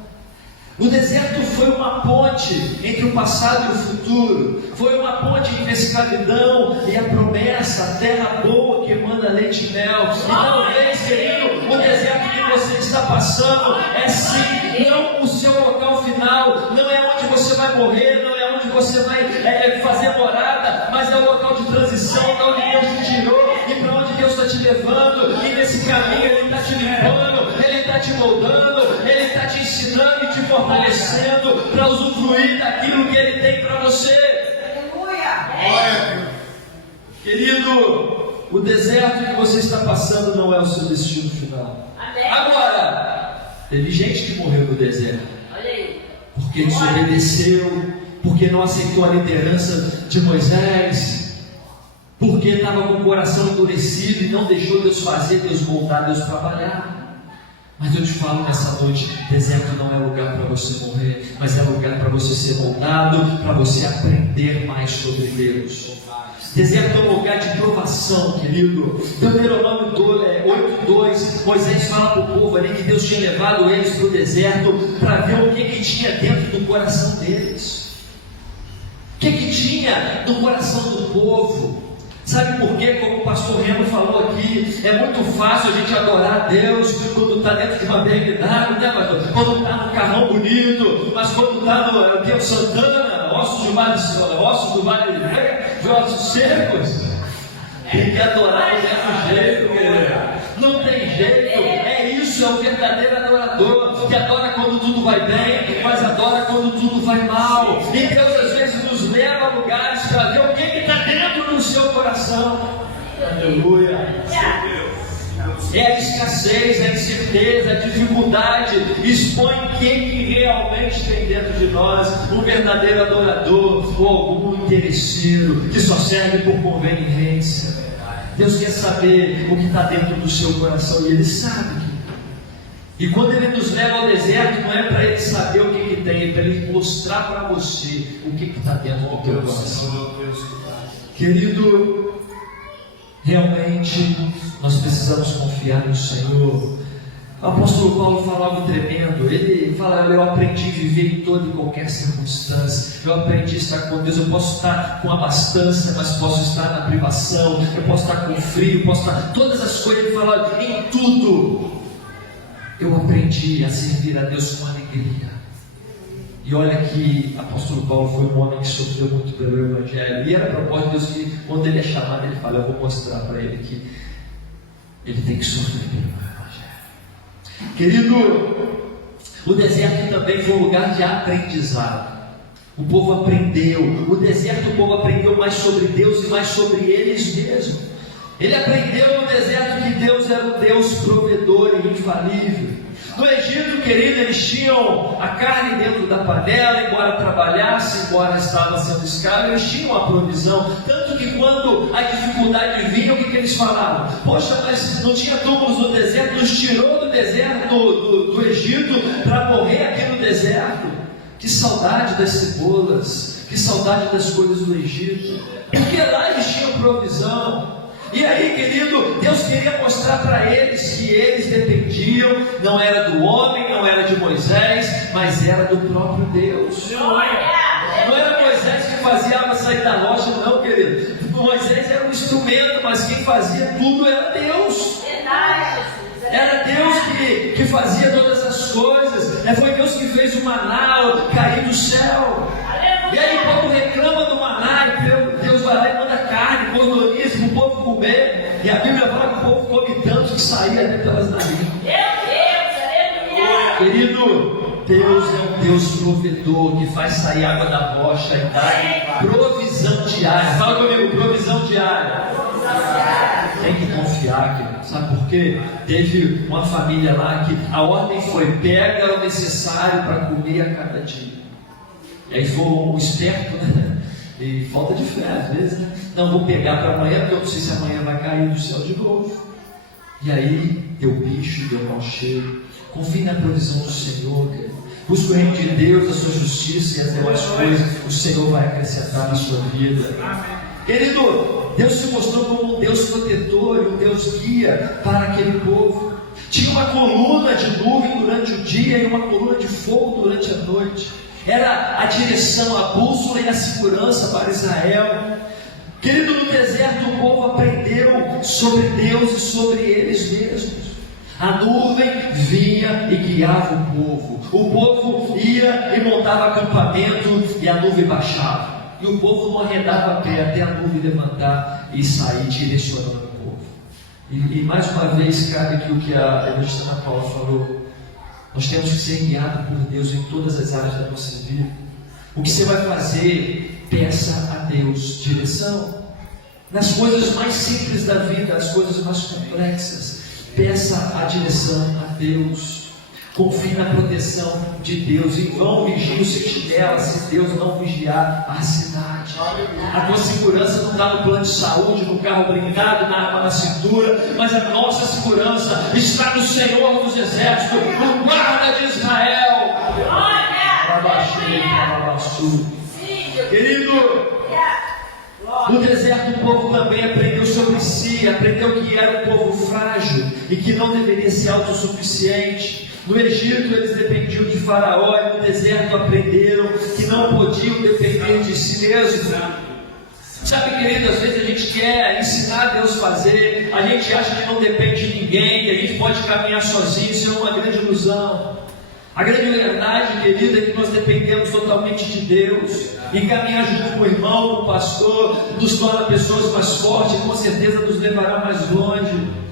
O deserto foi uma ponte entre o passado e o futuro, foi uma ponte entre a escravidão e a promessa, a terra boa que manda leite e mel. E talvez, querido, o deserto que você está passando é sim, não o seu local final, não é onde você vai morrer, não é onde você vai fazer morada, mas é o local de transição, para onde Deus te tirou e para onde Deus está te levando. E nesse caminho Ele está te limpando, Ele está te moldando, Ele está te ensinando e te fortalecendo para usufruir daquilo que Ele tem para você. Glória. Querido, o deserto que você está passando não é o seu destino final. Amém. Agora, teve gente que morreu no deserto Olha aí. porque desobedeceu, porque não aceitou a liderança de Moisés, porque estava com o coração endurecido e não deixou Deus fazer, Deus moldar, Deus trabalhar. Mas eu te falo nessa noite, deserto não é lugar para você morrer, mas é lugar para você ser moldado, para você aprender mais sobre Deus. Deserto é um lugar de provação, querido. Deuteronômio 8:2, Moisés fala para o povo ali que Deus tinha levado eles para o deserto para ver o que tinha dentro do coração deles. O que tinha no coração do povo? Sabe por quê? Como o pastor Remo falou aqui, é muito fácil a gente adorar a Deus quando está dentro de uma BMW, né, pastor? Quando está num carrão bonito, mas quando está no Deus Santana, ossos do vale de ossos secos, tem que adorar do mesmo jeito, querido. Não tem jeito, é isso, é o verdadeiro adorador, que adora quando tudo vai bem, mas adora quando tudo vai mal. E Deus às vezes nos leva a lugares para ver o que está dentro do seu coração. Aleluia. É a escassez, a incerteza, a dificuldade expõe quem que realmente tem dentro de nós, um verdadeiro adorador ou algum interesseiro que só serve por conveniência. Deus quer saber o que está dentro do seu coração e Ele sabe. E quando Ele nos leva ao deserto, não é para Ele saber o que tem, é para Ele mostrar para você o que está dentro do teu coração. Querido, realmente nós precisamos confiar no Senhor. O apóstolo Paulo fala algo tremendo. Ele fala: eu aprendi a viver em toda e qualquer circunstância. Eu aprendi a estar com Deus. Eu posso estar com abastança, mas posso estar na privação. Eu posso estar com frio, posso estar... Todas as coisas. Ele fala: em tudo eu aprendi a servir a Deus com alegria. E olha que o apóstolo Paulo foi um homem que sofreu muito pelo Evangelho. E era a propósito de Deus que, quando ele é chamado, ele fala: eu vou mostrar para ele que ele tem que sofrer pelo Evangelho. Querido, o deserto também foi um lugar de aprendizado. O povo aprendeu. O deserto, o povo aprendeu mais sobre Deus e mais sobre eles mesmos. Ele aprendeu no deserto que Deus era o Deus provedor e infalível. No Egito, querido, eles tinham a carne dentro da panela, embora trabalhassem, embora estavam sendo escravos, eles tinham a provisão. Tanto que quando a dificuldade vinha, o que eles falavam? Poxa, mas não tinha túmulos no deserto, nos tirou do deserto, do Egito, para morrer aqui no deserto. Que saudade das cebolas, que saudade das coisas do Egito, porque lá eles tinham provisão. E aí, querido, Deus queria mostrar para eles que eles dependiam, não era do homem, não era de Moisés, mas era do próprio Deus. Não era Moisés que fazia a água sair da rocha, não, querido. Moisés era um instrumento, mas quem fazia tudo era Deus. Era Deus que fazia todas as coisas. Foi Deus que fez o maná cair do céu. E aí o povo reclama do maná, e Deus vai lá e manda carne, cordonice para o povo comer. E a Bíblia fala que o povo come tanto que saía até pelas narinas. Querido, Deus é um Deus provedor, que faz sair água da rocha e dá provisão diária. Fala comigo, provisão diária. Tem que confiar, querido. Sabe por quê? Teve uma família lá que a ordem foi: pega o necessário para comer a cada dia. E aí foi um esperto, né? E falta de fé às vezes, né? Não, vou pegar para amanhã, porque eu não sei se amanhã vai cair do céu de novo. E aí deu bicho, deu mau cheiro. Confie na provisão do Senhor, querido. Busque o reino de Deus, a sua justiça e as demais coisas, o Senhor vai acrescentar na sua vida. Querido, Deus se mostrou como um Deus protetor e um Deus guia para aquele povo. Tinha uma coluna de nuvem durante o dia e uma coluna de fogo durante a noite. Era a direção, a bússola e a segurança para Israel. Querido, no deserto o povo aprendeu sobre Deus e sobre eles mesmos. A nuvem vinha e guiava o povo. O povo ia e montava acampamento e a nuvem baixava. E o povo não arredava a pé até a nuvem levantar e sair direcionando o povo. E mais uma vez cabe aqui o que a evangelista Ana Paula falou. Nós temos que ser guiados por Deus em todas as áreas da nossa vida. O que você vai fazer, peça a Deus direção. Nas coisas mais simples da vida, as coisas mais complexas, peça a direção a Deus. Confie na proteção de Deus. Em vão vigia o sentinela se Deus não vigiar a cidade. A tua segurança não está no plano de saúde, no carro blindado, na arma na cintura, mas a nossa segurança está no Senhor dos Exércitos, no guarda de Israel. Querido, no deserto o povo também aprendeu sobre si, aprendeu que era um povo frágil e que não deveria ser autossuficiente. No Egito eles dependiam de Faraó e no deserto aprenderam que não podiam depender de si mesmos. Sabe, querido, às vezes a gente quer ensinar Deus a fazer, a gente acha que não depende de ninguém, que a gente pode caminhar sozinho. Isso é uma grande ilusão. A grande verdade, querido, é que nós dependemos totalmente de Deus. E caminhar junto com o irmão, com o pastor, nos torna pessoas mais fortes, com certeza nos levará mais longe.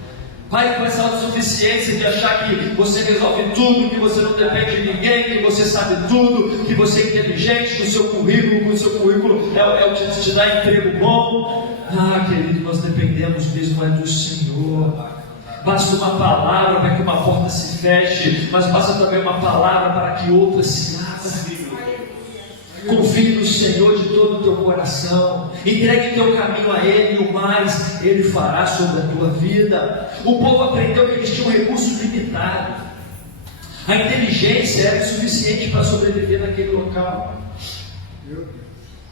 Pare com essa autossuficiência de achar que você resolve tudo, que você não depende de ninguém, que você sabe tudo, que você é inteligente, que o seu currículo é o que te dá emprego bom. Ah, querido, nós dependemos mesmo do Senhor. Basta uma palavra para que uma porta se feche, mas basta também uma palavra para que outra se abra. Confie no Senhor de todo o teu coração, entregue teu caminho a Ele e o mais Ele fará sobre a tua vida. O povo aprendeu que eles tinham recursos limitados. A inteligência era insuficiente para sobreviver naquele local.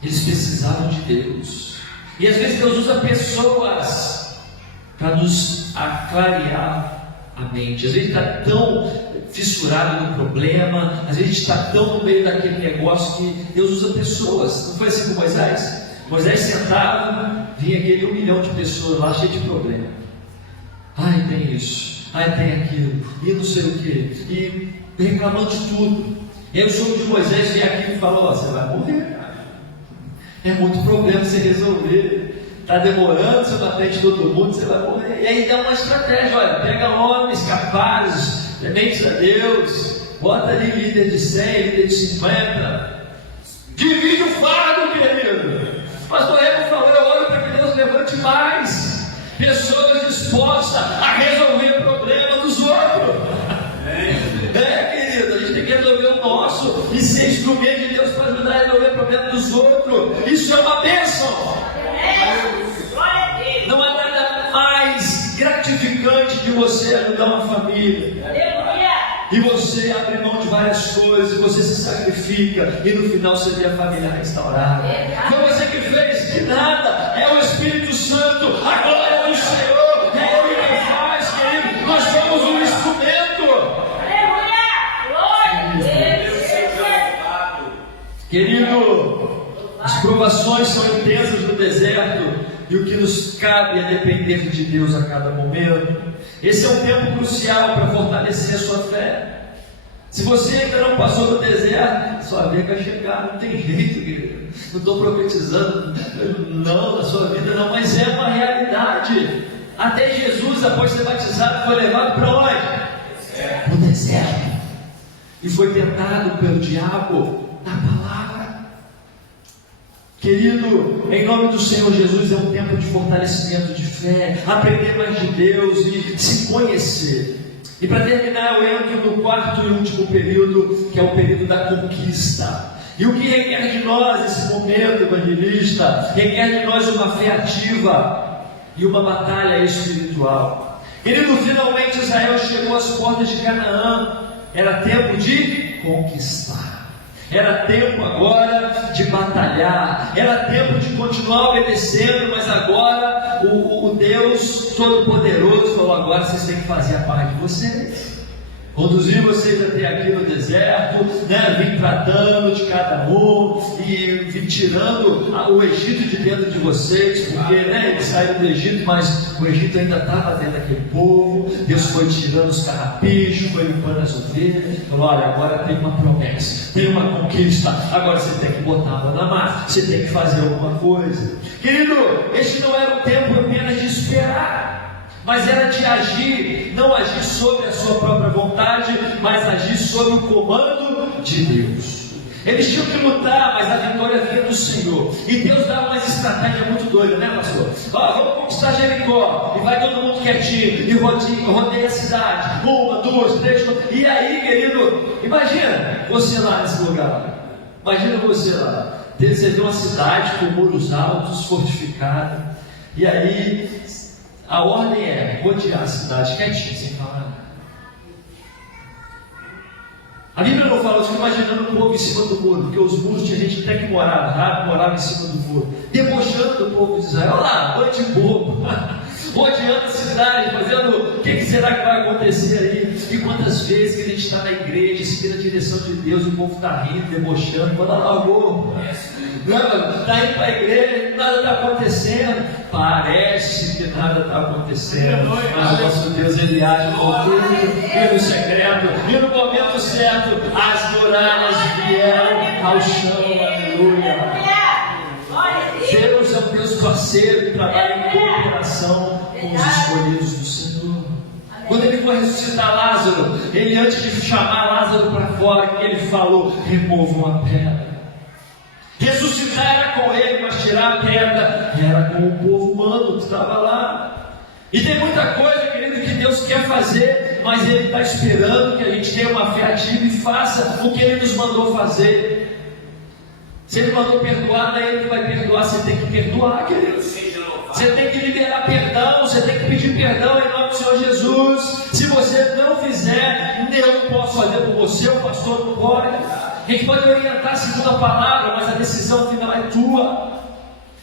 Eles precisavam de Deus. E às vezes Deus usa pessoas para nos aclarear a mente. Às vezes está tão fissurado no problema, às vezes está tão no meio daquele negócio que Deus usa pessoas. Não foi assim com Moisés? Moisés sentava, vinha aquele 1 milhão de pessoas lá cheio de problema. Ai, tem isso, ai, tem aquilo, e não sei o que, e reclamando de tudo. E aí o sogro de Moisés veio aqui e falou: ó, você vai morrer, cara. É muito problema você resolver. Está demorando, você não atende todo mundo, você vai morrer. E aí dá uma estratégia: olha, pega homens capazes, tementes a Deus, bota ali líder de 100, líder de 50, divide o fardo, querido. Pastor Remo falou: eu oro para que Deus levante mais pessoas dispostas a resolver o problema dos outros. Querido, a gente tem que resolver o nosso e ser instrumento de Deus para ajudar a resolver o problema dos outros. Isso é uma bênção. Não há nada mais gratificante de você ajudar uma família. E você abre mão de várias coisas, e você se sacrifica, e no final você vê a família restaurada. Foi você que fez? De nada. É o Espírito Santo, a glória do Senhor. É Ele quem faz, querido. Nós somos um instrumento. Querido, as provações são intensas no deserto. E o que nos cabe é depender de Deus a cada momento. Esse é um tempo crucial para fortalecer a sua fé. Se você ainda não passou no deserto, sua vida vai chegar, não tem jeito, querido. Não estou profetizando, não, na sua vida não, mas é uma realidade. Até Jesus, após ser batizado, foi levado para onde? Para o deserto. e foi tentado pelo diabo na palavra. Querido, em nome do Senhor Jesus, é um tempo de fortalecimento de fé, aprender mais de Deus e se conhecer. E para terminar, eu entro no quarto e último período, que é o período da conquista. E o que requer de nós esse momento, evangelista? Requer de nós uma fé ativa e uma batalha espiritual. Querido, finalmente Israel chegou às portas de Canaã. Era tempo de conquistar. Era tempo agora de batalhar. Era tempo de continuar obedecendo, mas agora o Deus Todo-Poderoso falou: agora vocês têm que fazer a parte de vocês. Conduzir vocês até aqui no deserto, vim tratando de cada um e vim tirando o Egito de dentro de vocês, porque eles saíram do Egito, mas o Egito ainda estava dentro daquele povo. Deus foi tirando os carrapichos, foi limpando as ovelhas. Falou: olha, agora tem uma promessa, tem uma conquista, agora você tem que botar a mão na massa, você tem que fazer alguma coisa. Querido, este não era um tempo apenas de esperar, mas era de agir, não agir sobre a sua própria vontade, mas agir sob o comando de Deus. Eles tinham que lutar, mas a vitória vinha do Senhor. E Deus dava umas estratégias muito doidas, né, pastor? Vamos conquistar Jericó, e vai todo mundo quietinho, e rodeia a cidade, 1, 2, 3, 4. E aí, querido, imagina você lá nesse lugar. Imagina você lá. Você vê uma cidade com muros altos, fortificada, e aí a ordem é rodear a cidade quietinho, sem falar nada. A Bíblia não fala, eu fico imaginando um povo em cima do muro, porque os muros tinha gente até que morava em cima do muro, debochando do povo de Israel. Olha lá, noite bobo, rodeando a cidade, fazendo o que será que vai acontecer aí? E quantas vezes que a gente está na igreja, seguindo a direção de Deus, o povo está rindo, debochando, manda lá o gol. Está indo para a igreja, nada está acontecendo. Parece que nada está acontecendo, mas nosso Deus, Ele age no oculto e no secreto, e no momento certo as muralhas vieram ao chão. Aleluia. Deus é um Deus parceiro que trabalha em cooperação com os escolhidos do Senhor. Quando Ele foi ressuscitar Lázaro, Ele, antes de chamar Lázaro para fora, Ele falou: removam a pedra. Ressuscitar era com Ele, mas tirar a pedra era com o povo humano que estava lá. E tem muita coisa, querido, que Deus quer fazer, mas Ele está esperando que a gente tenha uma fé ativa e faça o que Ele nos mandou fazer. Se Ele mandou perdoar, não é Ele que vai perdoar, você tem que perdoar, querido. Você tem que liberar perdão, você tem que pedir perdão em nome do Senhor Jesus. Se você não fizer, eu não posso fazer por você, o pastor não pode. A gente pode orientar segundo a palavra, mas a decisão final é tua.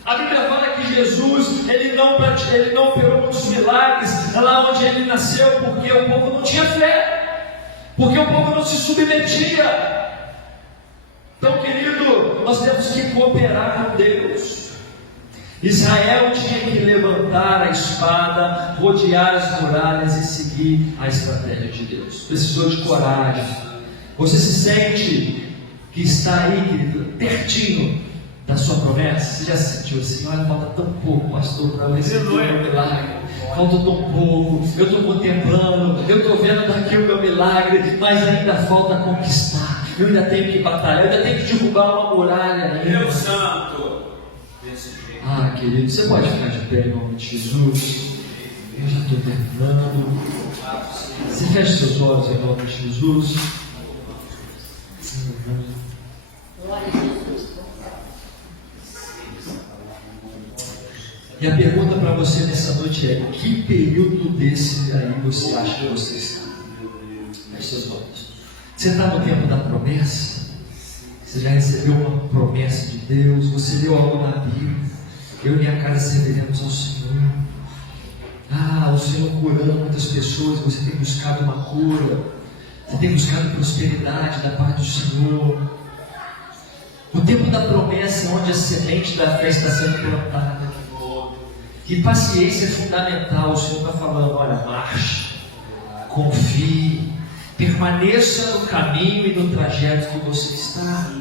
A Bíblia fala que Jesus, ele não operou muitos milagres lá onde ele nasceu, porque o povo não tinha fé, porque o povo não se submetia. Então, querido, nós temos que cooperar com Deus. Israel tinha que levantar a espada, rodear as muralhas e seguir a estratégia de Deus. Precisou de coragem. Você se sente que está aí, querido, pertinho da sua promessa? Você já se sentiu assim: olha, falta tão pouco, pastor, para eu receber o meu milagre. Falta tão pouco, eu estou contemplando, eu estou vendo daqui o meu milagre, mas ainda falta conquistar. Eu ainda tenho que batalhar, eu ainda tenho que derrubar uma muralha. Meu santo. Ah, querido, você pode ficar de pé em nome de Jesus. Eu já estou terminando. Você fecha seus olhos em nome de Jesus. Glória a Jesus. E a pergunta para você nessa noite é: que período desse aí você acha que você está? Feche seus olhos. Você está no tempo da promessa? Você já recebeu uma promessa de Deus? Você leu algo na Bíblia? Eu e minha casa serviremos ao Senhor. O Senhor curando muitas pessoas. Você tem buscado uma cura. Você tem buscado prosperidade da parte do Senhor. O tempo da promessa é onde a semente da fé está sendo plantada. E paciência é fundamental. O Senhor está falando: olha, marche, confie, permaneça no caminho e no trajeto que você está.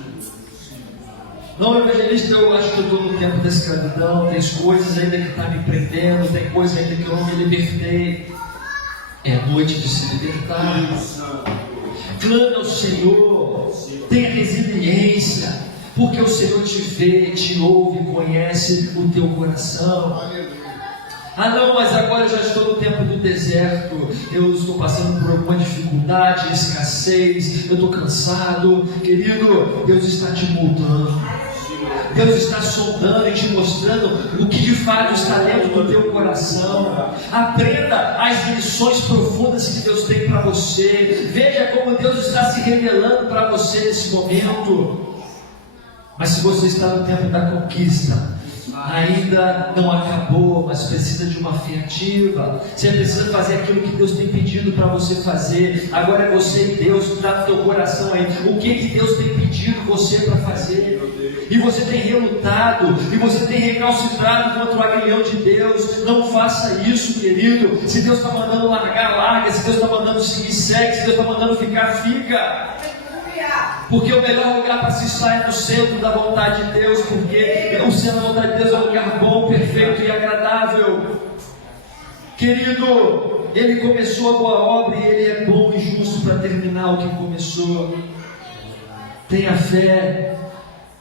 Não, evangelista, eu acho que eu estou no tempo da escravidão. Tem coisas ainda que estão me prendendo, tem coisas ainda que eu não me libertei. É noite de se libertar. Clame ao Senhor. Tenha resiliência, porque o Senhor te vê, te ouve, conhece o teu coração. Ah não, mas agora eu já estou no tempo do deserto, eu estou passando por alguma dificuldade, escassez, eu estou cansado. Querido, Deus está te moldando, Deus está sondando e te mostrando o que de fato está dentro do teu coração. Aprenda as lições profundas que Deus tem para você. Veja como Deus está se revelando para você nesse momento. Mas se você está no tempo da conquista, ainda não acabou, mas precisa de uma fé ativa. Você precisa fazer aquilo que Deus tem pedido para você fazer. Agora é você e Deus, está no teu coração aí. O que Deus tem pedido você para fazer? E você tem relutado, e você tem recalcitrado contra o aguilhão de Deus. Não faça isso, querido. Se Deus está mandando largar, larga. Se Deus está mandando seguir, segue. Se Deus está mandando ficar, fica. Porque o melhor lugar para se estar é no centro da vontade de Deus, porque o centro da vontade de Deus é um lugar bom, perfeito e agradável. Querido, Ele começou a boa obra e Ele é bom e justo para terminar o que começou. Tenha fé.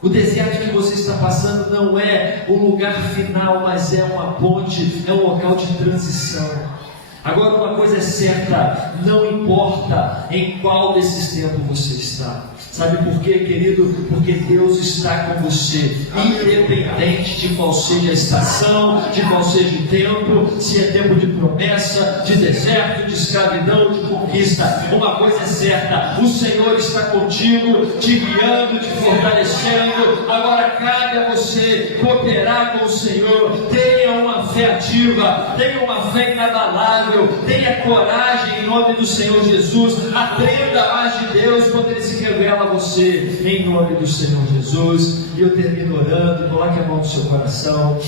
O deserto que você está passando não é o lugar final, mas é uma ponte, é um local de transição. Agora uma coisa é certa, não importa em qual desses tempos você está. Sabe por quê, querido? Porque Deus está com você, independente de qual seja a estação, de qual seja o tempo, se é tempo de promessa, de deserto, de escravidão, de conquista. Uma coisa é certa, o Senhor está contigo, te guiando, te fortalecendo. Agora cabe a você cooperar com o Senhor. Tenha uma fé ativa, tenha uma fé inabalável, tenha coragem em nome do Senhor Jesus. Aprenda mais de Deus quando Ele se revela a você, em nome do Senhor Jesus. E eu termino orando. Coloque a mão no seu coração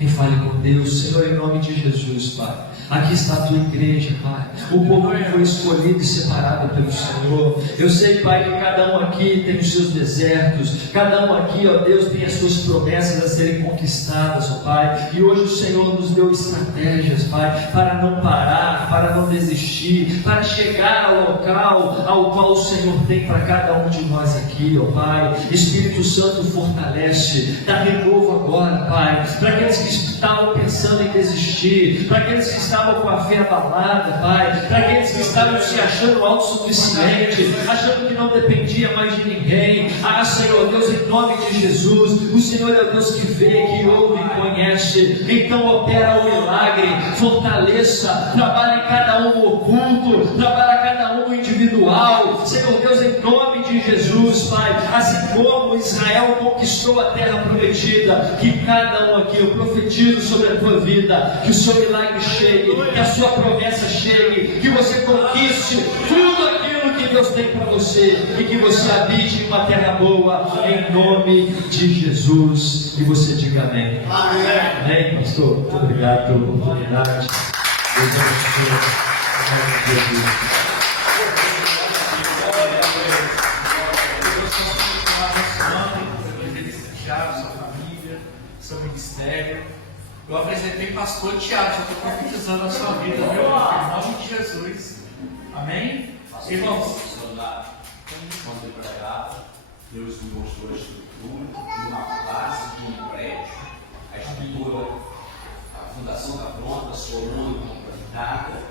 e fale com Deus. Senhor, em nome de Jesus, Pai, aqui está a tua igreja, Pai, o povo que foi escolhido e separado pelo Senhor. Eu sei, Pai, que cada um aqui tem os seus desertos, cada um aqui, ó Deus, tem as suas promessas a serem conquistadas, ó Pai, e hoje o Senhor nos deu estratégias, Pai, para não parar, para não desistir, para chegar ao local ao qual o Senhor tem para cada um de nós aqui, ó Pai. Espírito Santo, fortalece, dá renovo agora, Pai, para aqueles que estavam pensando em desistir, para aqueles que estavam com a fé abalada, Pai, para aqueles que estavam se achando autossuficiente, achando que não dependia mais de ninguém. Ah, Senhor Deus, em nome de Jesus, o Senhor é o Deus que vê, que ouve e conhece. Então opera o milagre, fortaleça, trabalha em cada um no oculto, trabalha cada um no individual. Senhor Deus, em nome de Jesus, Pai, assim como Israel conquistou a terra prometida, que cada um aqui, eu profetizo sobre a tua vida, que o seu milagre chegue, que a sua promessa chegue, que você conquiste tudo aquilo que Deus tem para você e que você habite em uma terra boa, em nome de Jesus. E você diga amém. Amém, pastor. Muito obrigado pela oportunidade. Deus abençoe. Em nome de Jesus. Sua família, seu ministério. Eu apresentei pastor Tiago, eu estou profetizando a sua vida, viu? Em nome de Jesus. Amém? Irmãos, quando eu pregava, Deus me mostrou a estrutura de uma base de um prédio. A estrutura, a fundação está pronta, as colunas estão plantadas.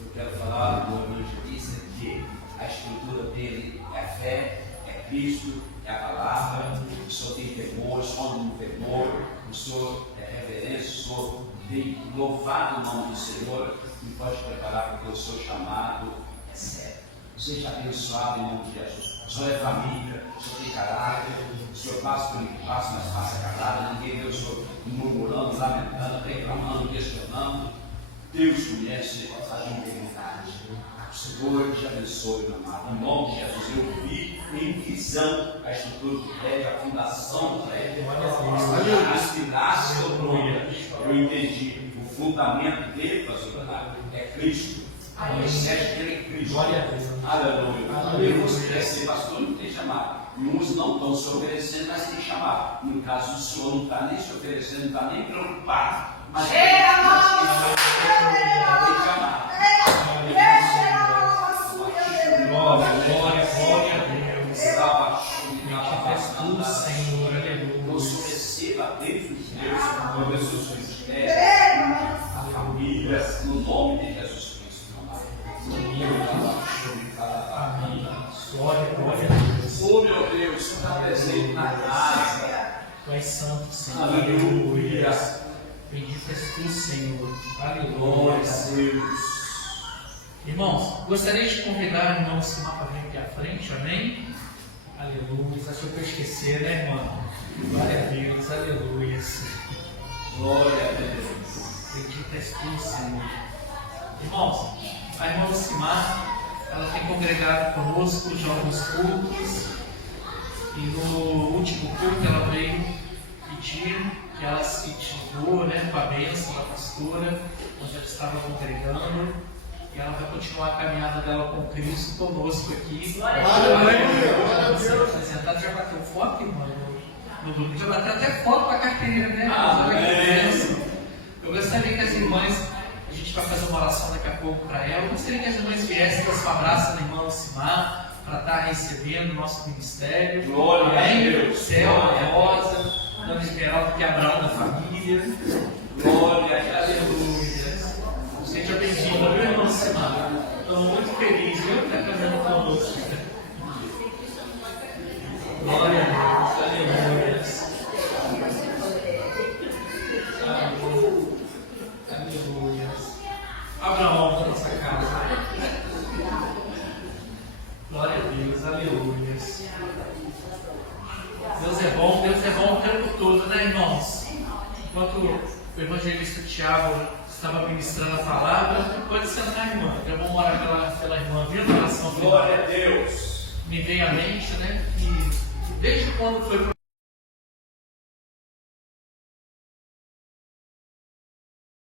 Eu quero falar do meu evangelista que a estrutura dele é a fé, é Cristo, é a palavra. O Senhor tem temor, esconde no temor. O Senhor é reverência, o Senhor tem louvado o nome do Senhor e pode preparar porque o seu chamado é sério. Seja abençoado em nome de Jesus. O Senhor é família, o Senhor tem caráter, o Senhor passa por que passa, mas passa calado. Ninguém vê o Senhor murmurando, lamentando, reclamando, questionando. Deus conhece a integridade. O Senhor te abençoe, meu amado. Em nome de Jesus, eu vi em visão a estrutura do prédio, a fundação do prédio. As pilares estão prontas. Eu entendi. O fundamento dele, pastor, é Cristo. O alicerce dele é Cristo. Aleluia. E você quer ser pastor, não tem chamado. E uns não estão se oferecendo, mas tem chamado. No caso, o senhor não está nem se oferecendo, não está nem preocupado. Mas tem chamado. meu Deus, o Senhor está presente na casa. Tu és santo, Senhor. Aleluia. Bendito és tu, Senhor. Glória a Deus. Irmãos, gostaria de convidar o irmão Simar para vir aqui à frente, amém? Aleluia. Achou que eu esqueci, né, irmão? Glória a Deus, aleluia. Glória a Deus. Bendito és tu, Senhor. Irmãos, a irmã Simar, ela tem congregado conosco já alguns cultos. E no último culto ela veio pedir que ela se tirou, né, com a bênção da pastora, onde ela estava congregando. E ela vai continuar a caminhada dela com Cristo conosco aqui. Aleluia. Ser apresentado. Já bateu foto, irmão? No grupo. Já bateu até foto com a carteirinha, né? Eu gostaria que as irmãs, a gente vai fazer uma oração daqui a pouco para ela. Eu gostaria que as irmãs viessem dar sua abraço na irmã Simar, para estar recebendo o nosso ministério. Glória a Deus. Céu, Rosa, Dona Esmeralda, que é Abraão da família. Glória a Deus. Aleluia. Seja bem-vindo, meu irmão Simar. Estou muito feliz, viu? Está caminhando conosco. Glória a Deus. Aleluia. Aleluia. Abra a mão da nossa casa. Glória a Deus. Aleluia. Deus é bom o tempo todo, né, irmãos? Enquanto o evangelista Tiago estava ministrando a palavra, pode sentar, irmã. Eu vou orar pela irmã, viu? Na oração final. Glória a Deus. Me veio à mente, né, que desde quando foi